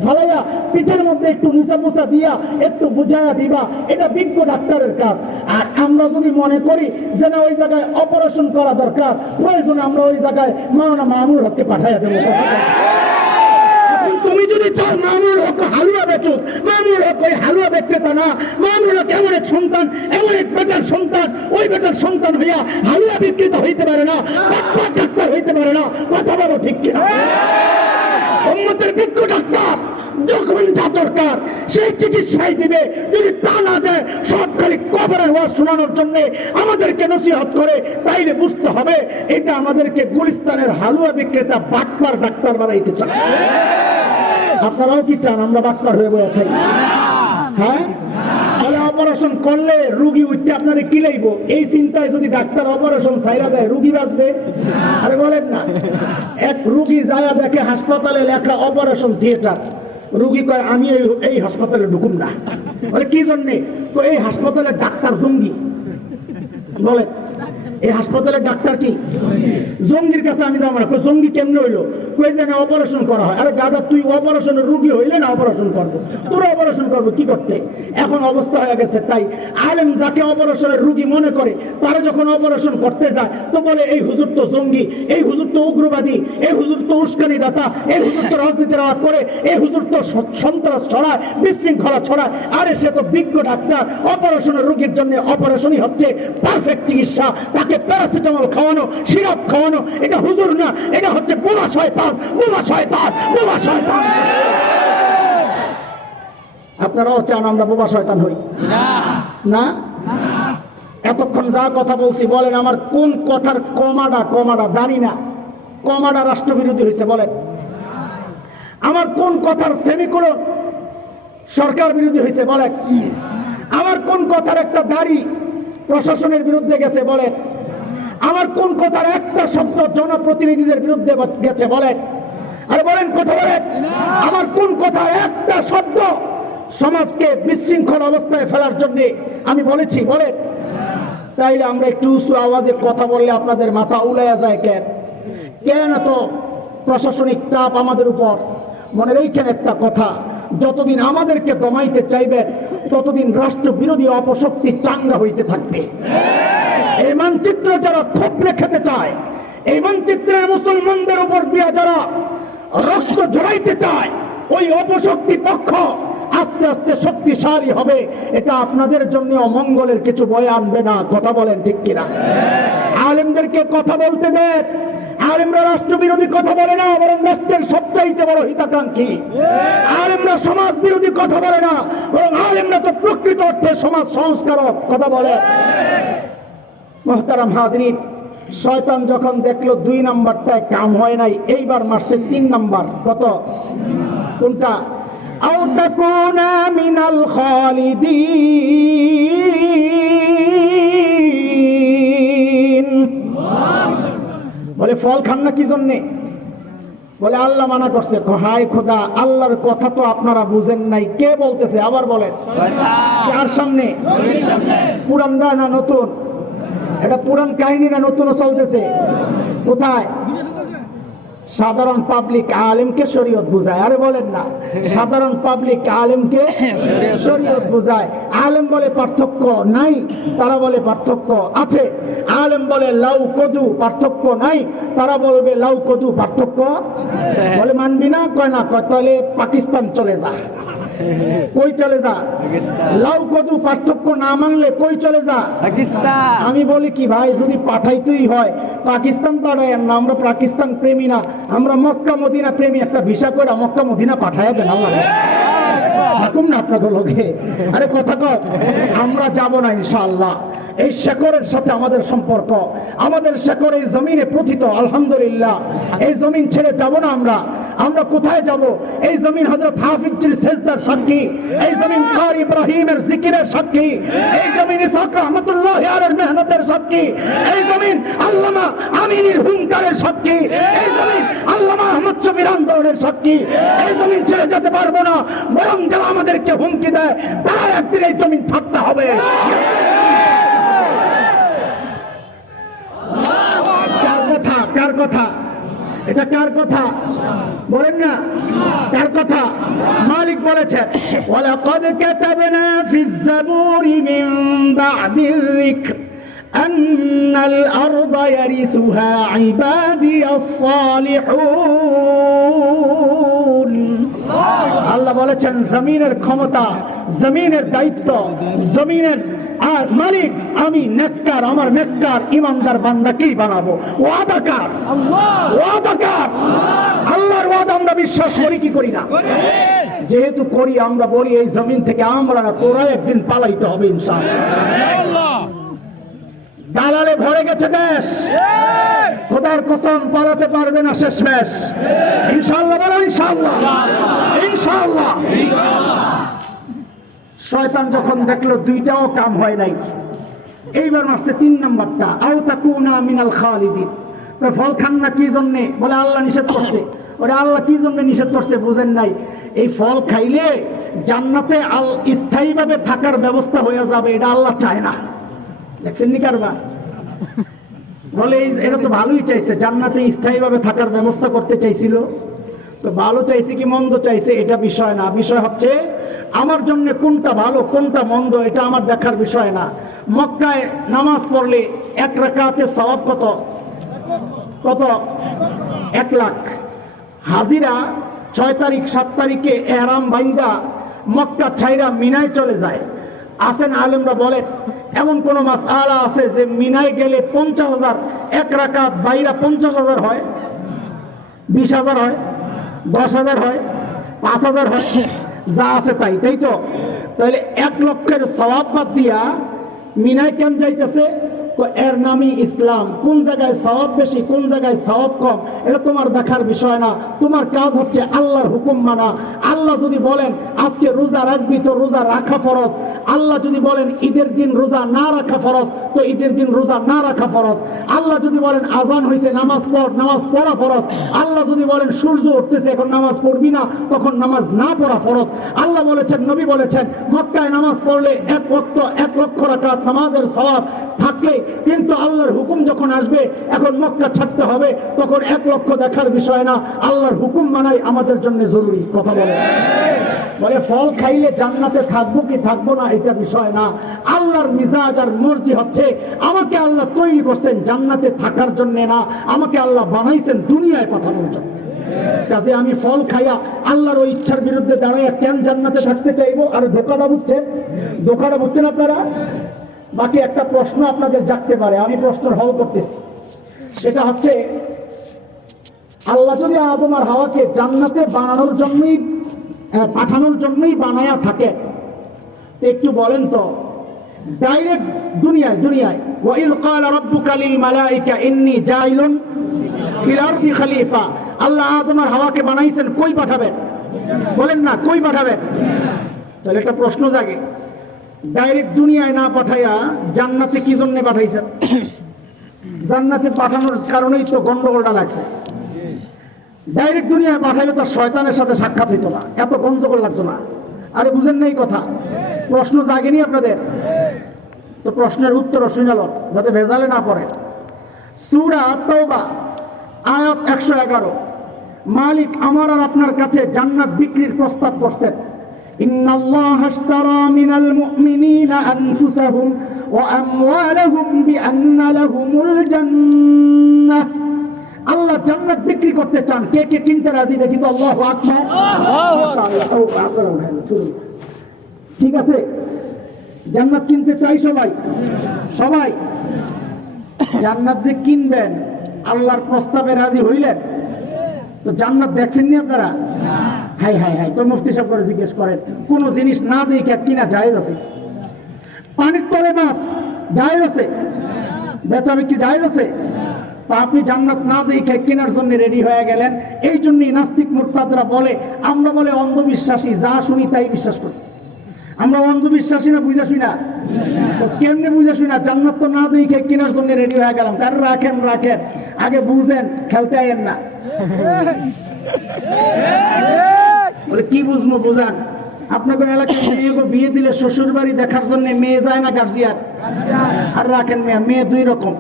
ফালাইয়া পিঠের মধ্যে একটু মুছা দিয়া একটু বুঝাইয়া দিবা। এটা বিজ্ঞ ডাক্তারের কাজ। আর আমরা যদি মনে করি যে না ওই জায়গায় অপারেশন করা দরকার, প্রয়োজনে আমরা ওই জায়গায় মাওলানা মামুনুল হককে পাঠিয়ে দেবো। তুমি যদি চাও মামুনুল হক হালুয়া বেচুক, মামুনুল হক ওই হালুয়া বিক্রেতা না। মামুনুল হক এমন এক সন্তান, এমন এক বেটার সন্তান, ওই বেটার সন্তান হইয়া হালুয়া বিক্রেতা হইতে পারে না, ডাক্তার হইতে পারে না। কথা বলো ঠিক কিনা? উম্মতের বিজ্ঞ ডাক্তার যখন যা দরকার সেই চিকিৎসাই দিবে। যদি তা না দেয় সরকারি কবরের ওয়াজ শোনানোর জন্য আমাদেরকে নসিহত করে, তাইলে বুঝতে হবে এটা আমাদেরকে গুলিস্তানের হালুয়া বিক্রেতা বাটপার ডাক্তার বানাইতে চায়। আপনারাও কি চান আমরা বাটপার হয়ে বয়ে থাকি? হ্যাঁ, তাহলে অপারেশন করলে রুগী উঠতে আপনারা কি লাইব? এই চিন্তায় যদি ডাক্তার অপারেশন ছাইরা দেয়, রুগী বাঁচবে? আরে বলেন না। এক রুগী যায়া দেখে হাসপাতালে লেখা অপারেশন থিয়েটার, রুগী কয় আমি এই হাসপাতালে ঢুকুম না। বলে কি জন্যে? তো এই হাসপাতালের ডাক্তার জঙ্গি। বলে এই হাসপাতালের ডাক্তার কি জঙ্গির কাছে আমি যাবো না। জঙ্গি কেমনে হইলো? কই জানে অপারেশন করা হয়। আরে গাদা, তুই অপারেশনের রুগী হইলে না অপারেশন করবো, তোর অপারেশন করবো কি করতে? এখন অবস্থা হয়ে গেছে তাই আলেম যাকে অপারেশনের রুগী মনে করে তারা যখন অপারেশন করতে যায় তো বলে এই হুজুর তো জঙ্গি, এই হুজুর তো উগ্রবাদী, এই হুজুর তো উস্কানি দাতা, এই হুজুর তো রাজনীতির আওয়াজ করে, এই হুজুর তো সন্ত্রাস ছড়ায়, বিশৃঙ্খলা ছড়ায়। আরে সে তো বিজ্ঞ ডাক্তার, অপারেশনের রুগীর জন্য অপারেশনই হচ্ছে পারফেক্ট চিকিৎসা। তাকে প্যারাসিটামল খাওয়ানো, সিরাপ খাওয়ানো এটা হুজুর না, এটা হচ্ছে বোমা শয়তান, বোমা শয়তান, বোমা শয়তান। আপনারাও চান আমরা বোমা শয়তান হই না? এতক্ষণ যা কথা বলছি বলেন আমার কোন কথার কমাডা জানি না, কমাডা রাষ্ট্রবিরোধী হয়েছে বলেন? আমার কোন কথার সেমিকোলন সরকার বিরোধী হয়েছে বলেন? আমার কোন কথার একটা দাড়ি প্রশাসনের বিরুদ্ধে গেছে বলেন? আমার কোন কথার একটা শব্দ জনপ্রতিনিধিদের বিরুদ্ধে গেছে বলেন? আরে বলেন, কথা বলেন। আমার কোন কথার একটা শব্দ সমাজকে বিশৃঙ্খল অবস্থায় ফেলার জন্য আমি বলেছি বলেন? তাইলে আমরা একটু উঁচু আওয়াজে কথা বললে আপনাদের মাথা উলাইয়া যায় কেন? কেন তো প্রশাসনিক চাপ আমাদের উপর? মনে রেখেন একটা কথা, যতদিন আমাদেরকে দমাইতে চাইবেন ততদিন রাষ্ট্র বিরোধী অপশক্তি চাঙ্গা হইতে থাকবে। এই মানচিত্র যারা থপড়ে খেতে চায়, এই মানচিত্রের মুসলমানদের উপর দিয়া যারা রক্ত ঝরাইতে চায়, ওই অপশক্তি পক্ষ আস্তে আস্তে শক্তিশালী হবে। এটা আপনাদের জন্য অমঙ্গলের কিছু বয়ে আনবে না। কথা বলেন ঠিক কিনা? আলেমদেরকে কথা বলতে দেন। আলেমরা রাষ্ট্র বিরোধী কথা বলে না, বরং রাষ্ট্রের সবচাইতে বড় হিতাকাঙ্ক্ষী। আলেমরা সমাজ বিরোধী কথা বলে না, বরং আলেমরা তো প্রকৃত অর্থে সমাজ সংস্কারক। কথা বলে। মুহতারাম হাজরিন, শয়তান যখন দেখলো 2 নাম্বারটায় কাম হয় নাই, এইবার মারছে 3 নাম্বার। কত? কোনটা? আও তাকুনা মিনাল খালিদিন। বলে ফল খান না কি জন্যে? বলে আল্লাহ মানা করছে। হায় খোদা, আল্লাহর কথা তো আপনারা বুঝেন নাই। কে বলতেছে? আবার বলেন। কার সামনে? পুরান দা না নতুন? এটা পুরান কাহিনী না নতুন চলতেছে? কোথায়? সাধারণ পাবলিক আলেমকে শরীয়ত বুঝায়। আরে বলেন না, সাধারণ পাবলিক আলেমকে শরীয়ত বুঝায়। আলেম বলে পার্থক্য নাই, তারা বলে পার্থক্য আছে। আলেম বলে লাউ কদু, পার্থক্য নাই, তারা বলবে লাউ কদু পার্থক্য। বলে মানবি না? কয় না। কয় তাহলে পাকিস্তান চলে যা। কই চলে যা? লাউ কদু পার্থক্য না মানলে কই চলে যা? পাকিস্তান। আমি বলি কি ভাই, যদি পাঠাইতেই হয় পাকিস্তান পাঠায় না। আমরা পাকিস্তান প্রেমী না, আমরা মক্কা মদিনা প্রেমী। একটা ভিসা করে মক্কা মদিনা পাঠায় দেন আল্লাহ, থাকুন না আপনাদের লোকে। আরে কথা কর, আমরা যাব না ইনশাআল্লাহ। এই শেকরের সাথে আমাদের সম্পর্ক, আমাদের শেকর এই জমিনে প্রথিত। আলহামদুলিল্লাহ, এই জমিন ছেড়ে যাব না আমরা। আমরা কোথায় যাব? এই জমিন হযরত হাফিজের সেজদার সাক্ষী, এই জমিন কারি ইব্রাহিমের জিকিরের সাক্ষী, এই জমিন ইসহাক রহমাতুল্লাহ আলাইহির মেহনতের সাক্ষী, এই জমিন আল্লামা আমিনের হুঙ্কারের সাক্ষী, এই জমিন আল্লামা আহমদ শফির আন্দোলনের সাক্ষী। এই জমিন ছেড়ে যেতে পারবো না, বরং যারা আমাদেরকে হুমকি দেয় তারা একদিন এই জমিন ছাড়তে হবে। কার কথা? এটা কার কথা? বলেন না কার কথা? মালিক বলেছেন, ওয়ালাকাদ কাতাবনা ফিজ জাবুরি মিন বা'দির যিকর আন্নাল আরদা ইয়ারিসুহা ইবাদিয়াস সালিহুন। আল্লাহ বলেছেন জমিনের ক্ষমতা, জমিনের দায়িত্ব, জমিনের আর মালিক আমি নেককার, আমার নেককার ইমানদার বান্দাকেই বানাবো। ওয়াদাকার, ওয়াদাকার। আল্লাহর ওয়াদা আমরা বিশ্বাস করি কি করি না? যেহেতু করি, আমরা বলি এই জমিন থেকে আমরা না, তোরা একদিন পালাইতে হবে ইনশাআল্লাহ। দালালে ভরে গেছে দেশ, খোদার কসম পালাতে পারবে না শেষমেশ ইনশাআল্লাহ। বলো ইনশাআল্লাহ, ইনশাআল্লাহ। শয়তান যখন দেখলো 2টাও কাম হয় নাই, এইবার মারছে 3 নাম্বারটা। আও তাকুনা মিনাল খালিদিন। তো ফল খান না কি জন্যে? বলে আল্লাহ নিষেধ করছে। ওরে আল্লাহ কি জন্য নিষেধ করছে বুঝেন নাই? এই ফল খাইলে জান্নাতে স্থায়ীভাবে থাকার ব্যবস্থা হয়ে যাবে, এটা আল্লাহ চায় না। দেখছেন নি কারবার? বলে এটা তো ভালোই চাইছে, জান্নাতে স্থায়ীভাবে থাকার ব্যবস্থা করতে চাইছিল। তো ভালো চাইছে কি মন্দ চাইছে এটা বিষয় না। বিষয় হচ্ছে আমার জন্য কোনটা ভালো কোনটা মন্দ এটা আমার দেখার বিষয় না। মক্কায় নামাজ পড়লে 1 রাকাতে সওয়াব কত? কত? 1 লাখ। হাজিরা 6 তারিখ 7 তারিখে এহরাম বাইন্দা মক্কা ছাইরা মিনায় চলে যায়। আসেন আলেমরা বলে এমন কোন মাসআলা আছে যে মিনায় গেলে 50,000 1 রাকাত বাইরা 50,000 হয়, 20,000 হয়, 10,000 হয়, 5,000 হয়, যা আছে তাই, তাই তো? তাহলে 1 লক্ষের সওয়াব বাদ দিয়া মিনায় কেন যাইতেছে? এর নামই ইসলাম। কোন জায়গায় সওয়াব বেশি কোন জায়গায় সওয়াব কম এটা তোমার দেখার বিষয় না। তোমার কাজ হচ্ছে আল্লাহর হুকুম মানা। আল্লাহ যদি বলেন আজকে রোজা রাখবি তো রোজা রাখা ফরজ, আল্লাহ যদি বলেন ঈদের দিন রোজা না রাখা ফরজ, তো ঈদের দিন রোজা না রাখা ফরজ। আল্লাহ যদি বলেন আজান হয়েছে নামাজ পড়, নামাজ পড়া ফরজ। আল্লাহ যদি বলেন সূর্য উঠতেছে এখন নামাজ পড়বি না, তখন নামাজ না পড়া ফরজ। আল্লাহ বলেছেন, নবী বলেছেন, মক্কায় নামাজ পড়লে 1 লক্ষ রাকাত নামাজের সওয়াব থাকলে, কিন্তু আল্লাহর হুকুম যখন আসবে এখন মক্কা ছাড়তে হবে, তখন 1 লক্ষ দেখার বিষয় না, আল্লাহর হুকুম মানাই আমাদের জন্য জরুরি। কথা বলে ফল খাইলে জান্নাতে থাকবো কি থাকবো না এটা বিষয় না, আল্লাহর মিজাজ আর মর্জি হচ্ছে আমাকে আল্লাহ তৈরি করছেন জান্নাতে থাকার জন্য না, আমাকে আল্লাহ বানাইছেন দুনিয়ায় পাঠানোর জন্য। কাজে আমি ফল খাইয়া আল্লাহর ওই ইচ্ছার বিরুদ্ধে দাঁড়াইয়া কেন জান্নাতে থাকতে চাইবো? আর ধোকাটা বুঝছেন আপনারা? বাকি একটা প্রশ্ন আপনাদের জাগতে পারে, আমি প্রশ্নের হল করতেছি। সেটা হচ্ছে, আল্লাহ যদি আদম আর হাওয়াকে জান্নাতে পাঠানোর জন্যই বানায়া থাকে, একটু বলেন তো, ডাইরেক্ট দুনিয়ায় ওয়াইল ক্বালা রাব্বুকা লিল মালাইকা ইন্নী জাইলুন ফিল আরদি খলিফা, আল্লাহ আদম আর হাওয়াকে বানাইছেন, কই পাঠাবেন? বলেন না, কই পাঠাবেন? তাহলে একটা প্রশ্ন জাগে, ডাইরেক্ট দুনিয়ায় না পাঠাইয়া জান্নাতে কি জন্য পাঠাইছেন? জান্নাতে পাঠানোর কারণেই তো গন্ডগোলটা লাগছে। ডাইরেক্ট দুনিয়ায় পাঠাইলে তো শয়তানের সাথে সাক্ষাৎ হইতো না, এত গন্ডগোল লাগতো না। আরে বুঝেন নাই কথা? প্রশ্ন জাগেনি আপনাদের? তো প্রশ্নের উত্তর শুনে গেল, যাতে ভেজালে না পড়ে। সূরা তাওবা আয়াত 111, মালিক আমার আর আপনার কাছে জান্নাত বিক্রির প্রস্তাব করছেন। ইন্নাল্লাহা আশতারা মিনাল মুমিনিনা আনফুসাহুম ওয়া আমওয়ালাহুম বিআন্না লাহুমুল জান্নাহ, আল্লাহ জান্নাত বিক্রি করতে চান। কে কে কিনতে রাজি? দেখি তো। আল্লাহু আকবার। ঠিক আছে, জান্নাত কিনতে চাই সবাই। জান্নাত যে কিনবেন আল্লাহর প্রস্তাবে রাজি হইলেন, তো জান্নাত দেখছেননি আপনারা? হাই তো মুফতি সাহেব করে জিজ্ঞেস করেন, কোন জিনিস না দেখে কিনা জায়েজ আছে? পানির তলে মাছ জায়েজ আছে? বেচা বিক্রি জায়েজ আছে? তা আপনি জান্নাত না দেখে কেনার জন্য রেডি হয়ে গেলেন। এই জন্যই নাস্তিক মুরতাদরা বলে, আমরা বলে অন্ধবিশ্বাসী, যা শুনি তাই বিশ্বাস করি। আমরা অন্ধবিশ্বাসী না বুঝাশুই না? কেমনে বুঝাশুই না? জান্নাত তো না দেখে কেনার জন্য রেডি হয়ে গেলাম। তার রাখেন আগে বুঝেন, খেলতে আইয়েন না। বলে কি বুঝবো? বোঝান। আপনাদের এলাকায় মেয়েকে বিয়ে দিলে শ্বশুর বাড়ি দেখার জন্য মেয়ে যায় না গার্জিয়ান? আর রাখেন মেয়ে 2 রকম।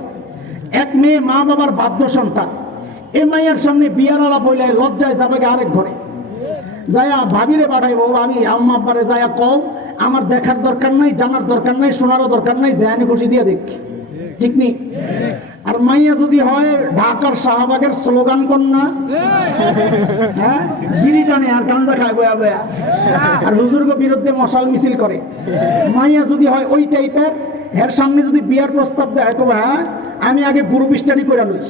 এক মেয়ে মা বাবার বাধ্য সন্তান, এ মাইয়ার সামনে বিয়ার আলাপ হইলে লজ্জায় যাবে আরেক ঘরে যায়া ভাবিরে পাঠাইবো, আমি আম্মা আব্বারে যায়া কও আমার দেখার দরকার নাই, জানার দরকার নাই, শোনারও দরকার নাই, জানি খুশি দিয়ে দেখ। ঠিক নি? আর মাইয়া যদি হয় ঢাকার শাহবাগের স্লোগান কন্যা, হ্যাঁ, বিড়ি টানে আর গান্দা খায় বয়া বয়া, আর হুজুরকে বিরুদ্ধে মশাল মিছিল করে। মাইয়া যদি হয় ওই টাইপের, এর সামনে যদি বিয়ার প্রস্তাব দেয়, তো হ্যাঁ আমি আগে গ্রুপ স্টাডি করে লই।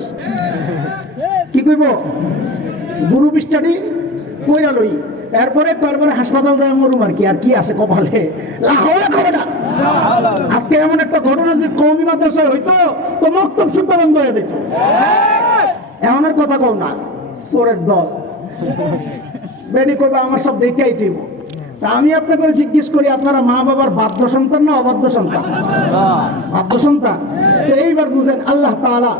কি কইব? গ্রুপ স্টাডি কইরা লই, এরপরে হাসপাতাল যায় মরুম। আর কি আসে কপালে? আজকে এমন একটা ঘটনা যে কওমি মাদ্রাসায় হইতো তো মক্তব সুদ্ধা বন্ধ হয়ে যেত। এমনের কথা কও না, চোরের দল বেডি করবে আমার সব দেখাই দিব। তা আমি আপনাকে জিজ্ঞেস করি, আপনারা মা বাবার বাধ্য সন্তান না অবাধ্য সন্তান? বাধ্য সন্তান। তো এইবার বুঝেন, আল্লাহ তাআলা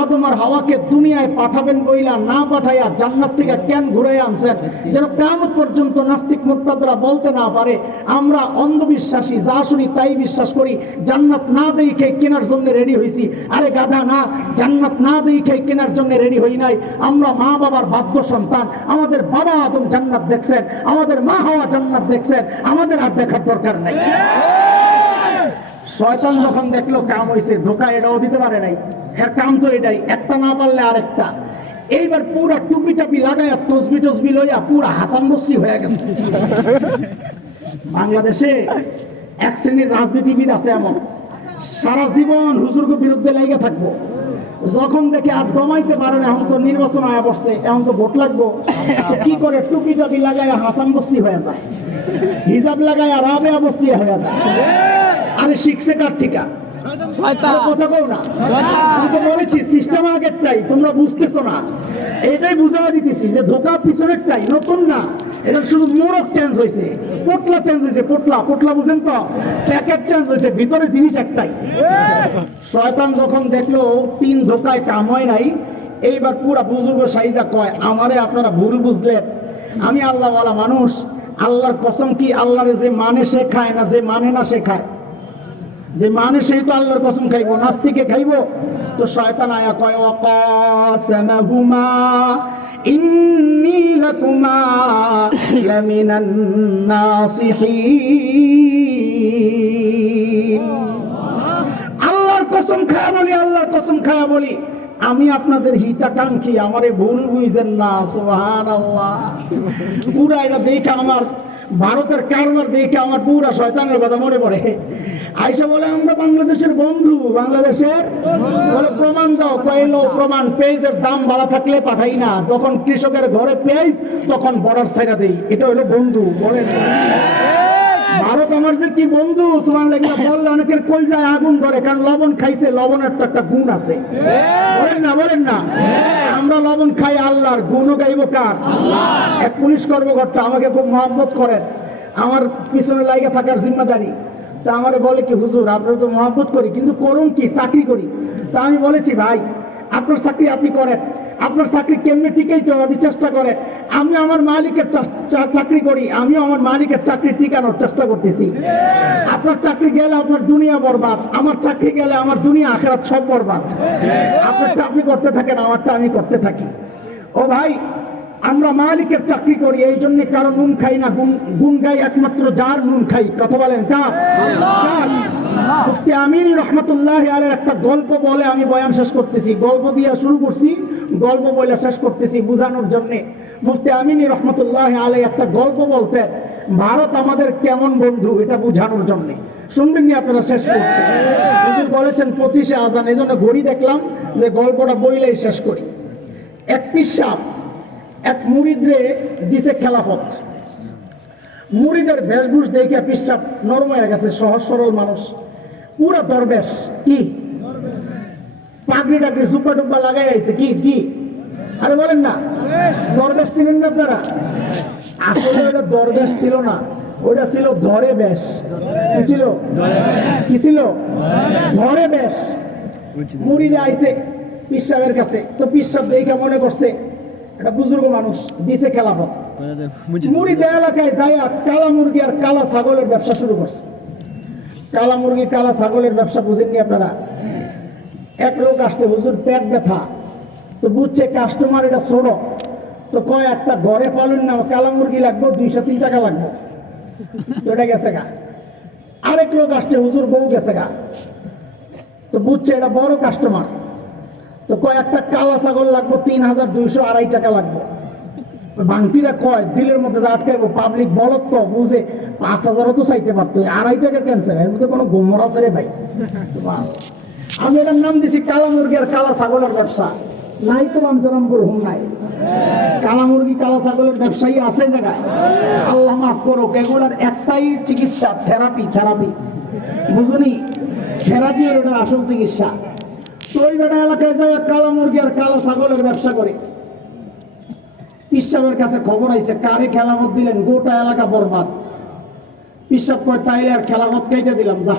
আদম আর হাওয়াকে দুনিয়ায় পাঠাবেন বইলা না পাঠাইয়া জান্নাত থেকে কেন ঘুরে আনছেন? যেন কিয়ামত পর্যন্ত নাস্তিক মুরতাদরা বলতে না পারে আমরা অন্ধবিশ্বাসী, যা শুনি তাই বিশ্বাস করি, জান্নাত না দেখে কেনার জন্য রেডি হয়েছি। আরে গাধা না, জান্নাত না দেখে কেনার জন্য রেডি হই নাই। আমরা মা বাবার বাধ্য সন্তান। আমাদের বাবা আদম জান্নাত দেখছেন, আমাদের মা হাওয়া জান্নাত দেখছেন, আমাদের আর দেখার দরকার নাই। শয়তান যখন দেখলো কাম হয়েছে, ধোকা এটাও দিতে পারে নাই। এর কাম তো এটাই, একটা না পারলে আরেকটা। এইবার পুরা টুপি টাপি লাগাইয়া তসবি লইয়া পুরা হাসান বস্তি হয়ে গেছে। বাংলাদেশে এক শ্রেণীর রাজনীতিবিদ আছে এমন, সারা জীবন হুজুরকে বিরুদ্ধে লেগে থাকবো। যখন দেখে আর দমাইতে পারে না, এখন তো নির্বাচন আয়া বসছে, এখন তো ভোট লাগবো, কি করে টুপি টাপি লাগাইয়া হাসান বস্তি হয়ে যায়, হিজাব লাগাইয়া রাবেয়া বস্তি হয়ে যায়। আরে শিখছে কার ঠিকা? কথা কও না, বলেছি সিস্টেম আগের চাই, তোমরা বুঝতেছো না। এটাই বুঝাই দিতেছি যে ধোকা পিছনের চাই, নতুন না। এটা শুধু মোড়ক চেঞ্জ হয়েছে, পোটলা চেঞ্জ হয়েছে, পোটলা পোটলা বুঝেন তো, প্যাকেট চেঞ্জ হয়েছে, ভিতরে জিনিস একটাই। শয়তান যখন দেখলো 3 ধোকায় কাম হয় নাই, এইবার পুরা বুজুর্গ সাইজা কয়, আমারে আপনারা ভুল বুঝলেন, আমি আল্লাহওয়ালা মানুষ, আল্লাহর কসম কি আল্লাহরে যে মানে সে খায় না, যে মানে না সে খায়, যে মানে সেই তো আল্লাহর কসম খাইবো, নাস্তিকে খাইবো। তো শয়তান আয়া কয়, ওয়াকাসামাহুমা ইন্নী লাকুমা লামিনান নাসিহিন। আল্লাহর কসম খায়া বলি, আল্লাহর কসম খায়া বলি, আমি আপনাদের হিতাকাঙ্ক্ষী, আমারে ভুল বুঝেন না। সুবহানাল্লাহ। পুরা এটা দেখে আমার ভারতের কারবার দেখে আমার পুরা শয়তানের কথা মনে পড়ে। আয়সা বলে, আমরা বাংলাদেশের বন্ধু, বাংলাদেশের বলে প্রমাণ দাও, কইলো প্রমাণ, পেঁয়াজের দাম বাড়া থাকলে পাঠাই না, যখন কৃষকের ঘরে পেঁয়াজ তখন বর্ডার ছাইড়া দেই, এটা হলো বন্ধু। বলেন ভারত আমার যে কি বন্ধু, তোমার লেগে বললে অনেকের কলজায় আগুন ধরে, কারণ লবণ খাইছে, লবণের তো একটা গুণ আছে। বলেন না, বলেন না, আমরা লবণ খাই আল্লাহর, গুণও গাইব কার? এক পুলিশ কর্মকর্তা আমাকে খুব মহব্বত করেন, আমার পিছনে লাইগা থাকার জিম্মাদারি। তা আমারে বলে কি, হুজুর আপনারা তো মহব্বত করি, কিন্তু করুন কি, চাকরি করি। তা আমি বলেছি, ভাই আপনার চাকরি আপনি করেন, আপনার চাকরি কেমনি টিকাইতে হবে চেষ্টা করে, আমি আমার মালিকের চাকরি করি, আমিও আমার মালিকের চাকরি টিকানোর চেষ্টা করতেছি। আপনার চাকরি গেলে আপনার দুনিয়া বরবাদ, আমার চাকরি গেলে আমার দুনিয়া আখিরাত সব বরবাদ। আপনারটা আপনি করতে থাকেন, আমারটা আমি করতে থাকি। ও ভাই, আমরা মালিকের চাকরি করি, এই জন্য কারো নুন খাই না, গুণ গাই একমাত্র যার নুন খাই। কথা বলেন কার? মুফতি আমিন রহমতুল্লাহ আলাইহির একটা গল্প বলে আমি বয়ান শেষ করতেছি। গল্প দিয়ে শুরু করছি, গল্প বলে শেষ করতেছি বুঝানোর জন্য। মুফতি আমিন রহমতুল্লাহ আলাইহি একটা গল্প বলতেন, ভারত আমাদের কেমন বন্ধু, এটা বুঝানোর জন্য। শুনবেন নি আপনারা? শেষ করতে বলেছেন 25-এ আজান, এই জন্য ঘড়ি দেখলাম যে গল্পটা বইলেই শেষ করি। এক পিসাব এক মুরিদরে দিছে খেলাফত। মুরিদের বেশভূষ দেখে পিসাব নরম হয়ে গেছে, সহজ সরল মানুষ, পুরা দরবেশ, কি পাগড়ি টাগড়ি জুব্বা টুব্বা লাগাই আইছে, কি কি আরে বলেন না, দরবেশ ছিলেন না আপনারা? আসলে ওটা দরবেশ ছিল না, ওটা ছিল ধরে বেশ। কি ছিল? কি ছিল? ধরে বেশ। মুরিদে আইছে পিসাবের কাছে, তো পিসাব দেখে মনে করছে একটা বুজুর্গ মানুষ, দিছে খেলাফত। মুরিদ এলাকায় যায় কালা মুরগি আর কালা ছাগলের ব্যবসা শুরু করছে। কালা মুরগি কালা ছাগলের ব্যবসা বুঝেননি আপনারা? এক লোক আসছে, হুজুর পেট ব্যথা, তো বুঝছে কাস্টমার এটা ছোট, তো কয় একটা ঘরে পালেন না, কালা মুরগি লাগবে 203 টাকা লাগবে, তো এটা গেছে গা। আরেক লোক আসছে, হুজুর বউ গেছে গা, তো বুঝছে এটা বড় কাস্টমার, তো কয় একটা কালা ছাগল লাগবে 3202 টাকা লাগবে। বাংতিরা কয় দিলের মধ্যে আটকাইবো, পাবলিক বলত তো বুঝে 5000 তো চাইতে পারতো, 2.5 টাকা ক্যান্সেল, এর মধ্যে কোনো গোমর আছে রে ভাই। আমি এটার নাম দিছি কালা মুরগি আর কালা ছাগলের ব্যবসা। নাই তো রামচরমপুর হুম নাই, কালা মুরগি কালা ছাগলের ব্যবসায়ী আছে জায়গায়, আল্লাহ মাফ করো। এগুলার একটাই চিকিৎসা, থেরাপি। থেরাপি বুঝুনি? থেরাপি ওটার আসল চিকিৎসা। তো ওই বেটা এলাকায় যায় কালা মুরগি আর কালা ছাগলের ব্যবসা করে। পিসাবের কাছে খবর আইছে, কারে খেলামত দিলেন, গোটা এলাকা বরবাদ। পিসাব কয় তাইলে আর খেলামত কেটে দিলাম, যা।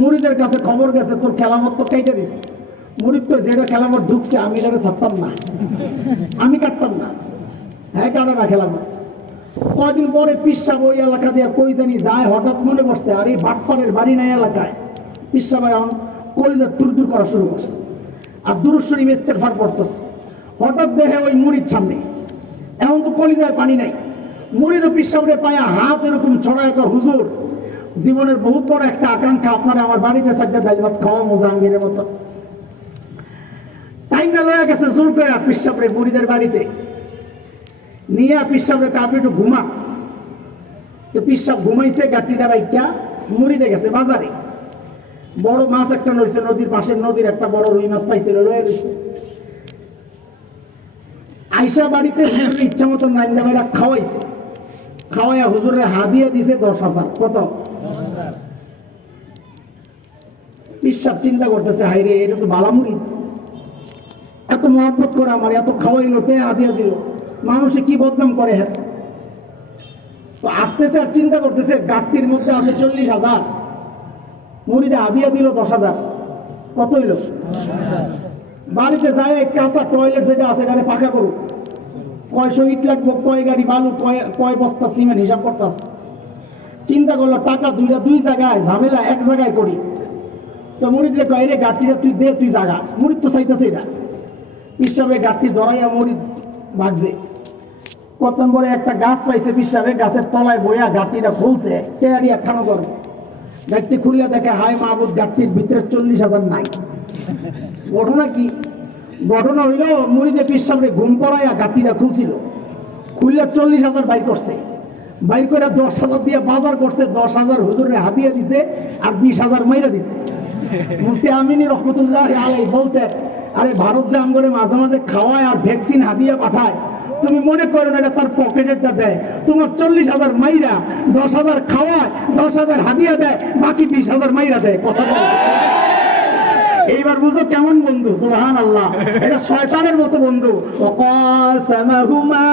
মুরিদের কাছে খবর গেছে, তোর খেলামত তো কেটে দিছে। মুরিদ তো যেটা খেলামত ঢুকছে আমি এটাকে ছাড়তাম না, আমি কাটতাম না। হ্যাঁ কাটা না খেলামত। কদিন পরে পিসাব ওই এলাকা দিয়ে কই জানি যায়, হঠাৎ মনে পড়ছে আর এই ভাটপাড়ের বাড়ি নাই এলাকায়। পিসাব এখন কলিজার দূর দূর করা শুরু করছে, আর দুরূদ শরীফ ইস্তেগফার পড়তেছে। হঠাৎ দেখে ওই মুরিদ সামনে, এখন তো কলিজায় পানি নাই। মুরিদ ও পিসাবরে পায়া হাত এরকম ছড়ায়, হুজুর জীবনের বহুত বড় একটা আকাঙ্ক্ষা, আপনারা আমার বাড়িতে থাকতে ডাল ভাত খাওয়া মোজাঙ্গিরের মতো। তাই না লয়ে গেছে জোর করে পিসাবরে মুরিদের বাড়িতে নিয়ে, পিসাবরে আপনি একটু ঘুমা। তো পিসাব ঘুমাইছে, গাঠিটা রাইখা মুরিদে গেছে বাজারে। বড় মাছ একটা নইছে নদীর পাশের, নদীর একটা বড় রুই মাছ পাইছিল, লয়ে গেছে। আইসা বাড়িতে ইচ্ছা মতো নাইন্দা মেয়েরা খাওয়াইছে, খাওয়াইয়া হুজুরের হাদিয়া দিছে 10,000। কত? পিসাব চিন্তা করতেছে, হাইরে এটা তো বালা মুরিদ, এত মহব্বত করে আমার, এত খাওয়াইলো, তে হাদিয়া দিল। মানুষে কি বদনাম করে। হ্যাঁ, তো আসতেছে আর চিন্তা করতেছে গাড়ির মধ্যে আছে 40,000, মুড়িদে হাদিয়া দিল 10,000, কত হইল? বাড়িতে যায় কাঁচা টয়লেট যেটা আছে এখানে পাকা করুক, কয়শো ইট লাগবো, কয় গাড়ি বালু, কয় বস্তা সিমেন্ট হিসাব করতেছে। চিন্তা করলো টাকা দুই জায়গায় ঝামেলা এক জায়গায় করি। তো মুড়িদে কয় রে গাড়িটা তুই দে, তুই জাগা। মুড়িদ তো চাইতেছে এটা। পিসাবে গাড়ি ধরাইয়া মুড়িদ ভাগছে। কত নম্বরে একটা গাছ পাইছে পিসাবে, গাছের তলায় বইয়া গাড়িটা খুলছে, চেয়ারি একখানো করে গাড়ি খুলিয়া দেখে হাই মাহবুদ গাড়ির ভিতরে 40,000 নাই। ঘটনা কি? ঘটনা হইল মুড়িদে পিসাবে ঘুম পড়াইয়া গাড়িটা খুলছিল, খুললে 40,000 বাইর করছে। বাইর করে 10,000 দিয়ে বাজার করছে, 10,000 হুজুরে হাতিয়ে দিছে আর 20,000 মাইরা দিছে। মুফতি আমিনী রহমতুল্লাহ আলাই বলতে, আরে ভারত যে আমগরে মাঝে মাঝে খাওয়ায় আর ভ্যাকসিন হাতিয়ে পাঠায়, তুমি মনে করো না এটা তার পকেটেরটা দেয়। তোমার 40,000 মাইরা 10,000 খাওয়ায়, 10,000 হাতিয়ে দেয়, বাকি 20,000 মাইরা দেয়। কথা বলে এইবার বুঝো কেমন বন্ধু। সুবহানাল্লাহ, এটা শয়তানের মতো বন্ধু। ওয়াকাসামাহুমা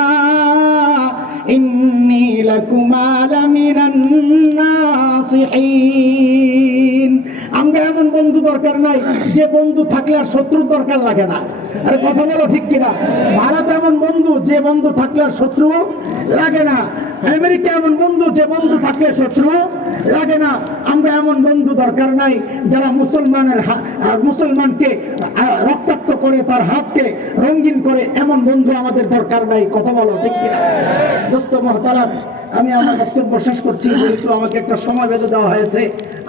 ইন্নী লাকুমা লামিনান নাসিহিন। আমরা এমন বন্ধু দরকার নাই যে বন্ধু থাকলে আর শত্রু দরকার লাগে না। আরে কথা বলো ঠিক কিনা? ভারত এমন বন্ধু যে বন্ধু থাকলে আর শত্রু লাগে না। আমেরিকা এমন বন্ধু যে বন্ধু থাকলে শত্রু লাগে না। আমরা এমন বন্ধু দরকার নাই যারা মুসলমানকে রক্তাক্ত করে, তার হাতকে রঙিন করে, এমন বন্ধু আমাদের দরকার নাই। কথা বলো ঠিক কিনা? দোস্ত মহতারাম, আমি আমার বক্তব্য শেষ করছি, যেহেতু আমাকে একটা সময় বেঁধে দেওয়া হয়েছে,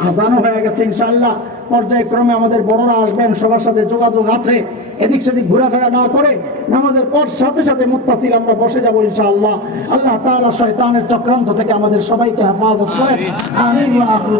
আজানও হয়ে গেছে। ইনশাআল্লাহ পর্যায়ক্রমে আমাদের বড়রা আসবেন, সবার সাথে যোগাযোগ আছে, এদিক সেদিক ঘোরাফেরা না করে নামাজের পর সাথে সাথে মুত্তাসিল আমরা বসে যাবো ইনশাআল্লাহ। আল্লাহ তাআলা শয়তানের চক্রান্ত থেকে আমাদের সবাইকে হেফাজত করেন। আমিন ওয়া আমিন।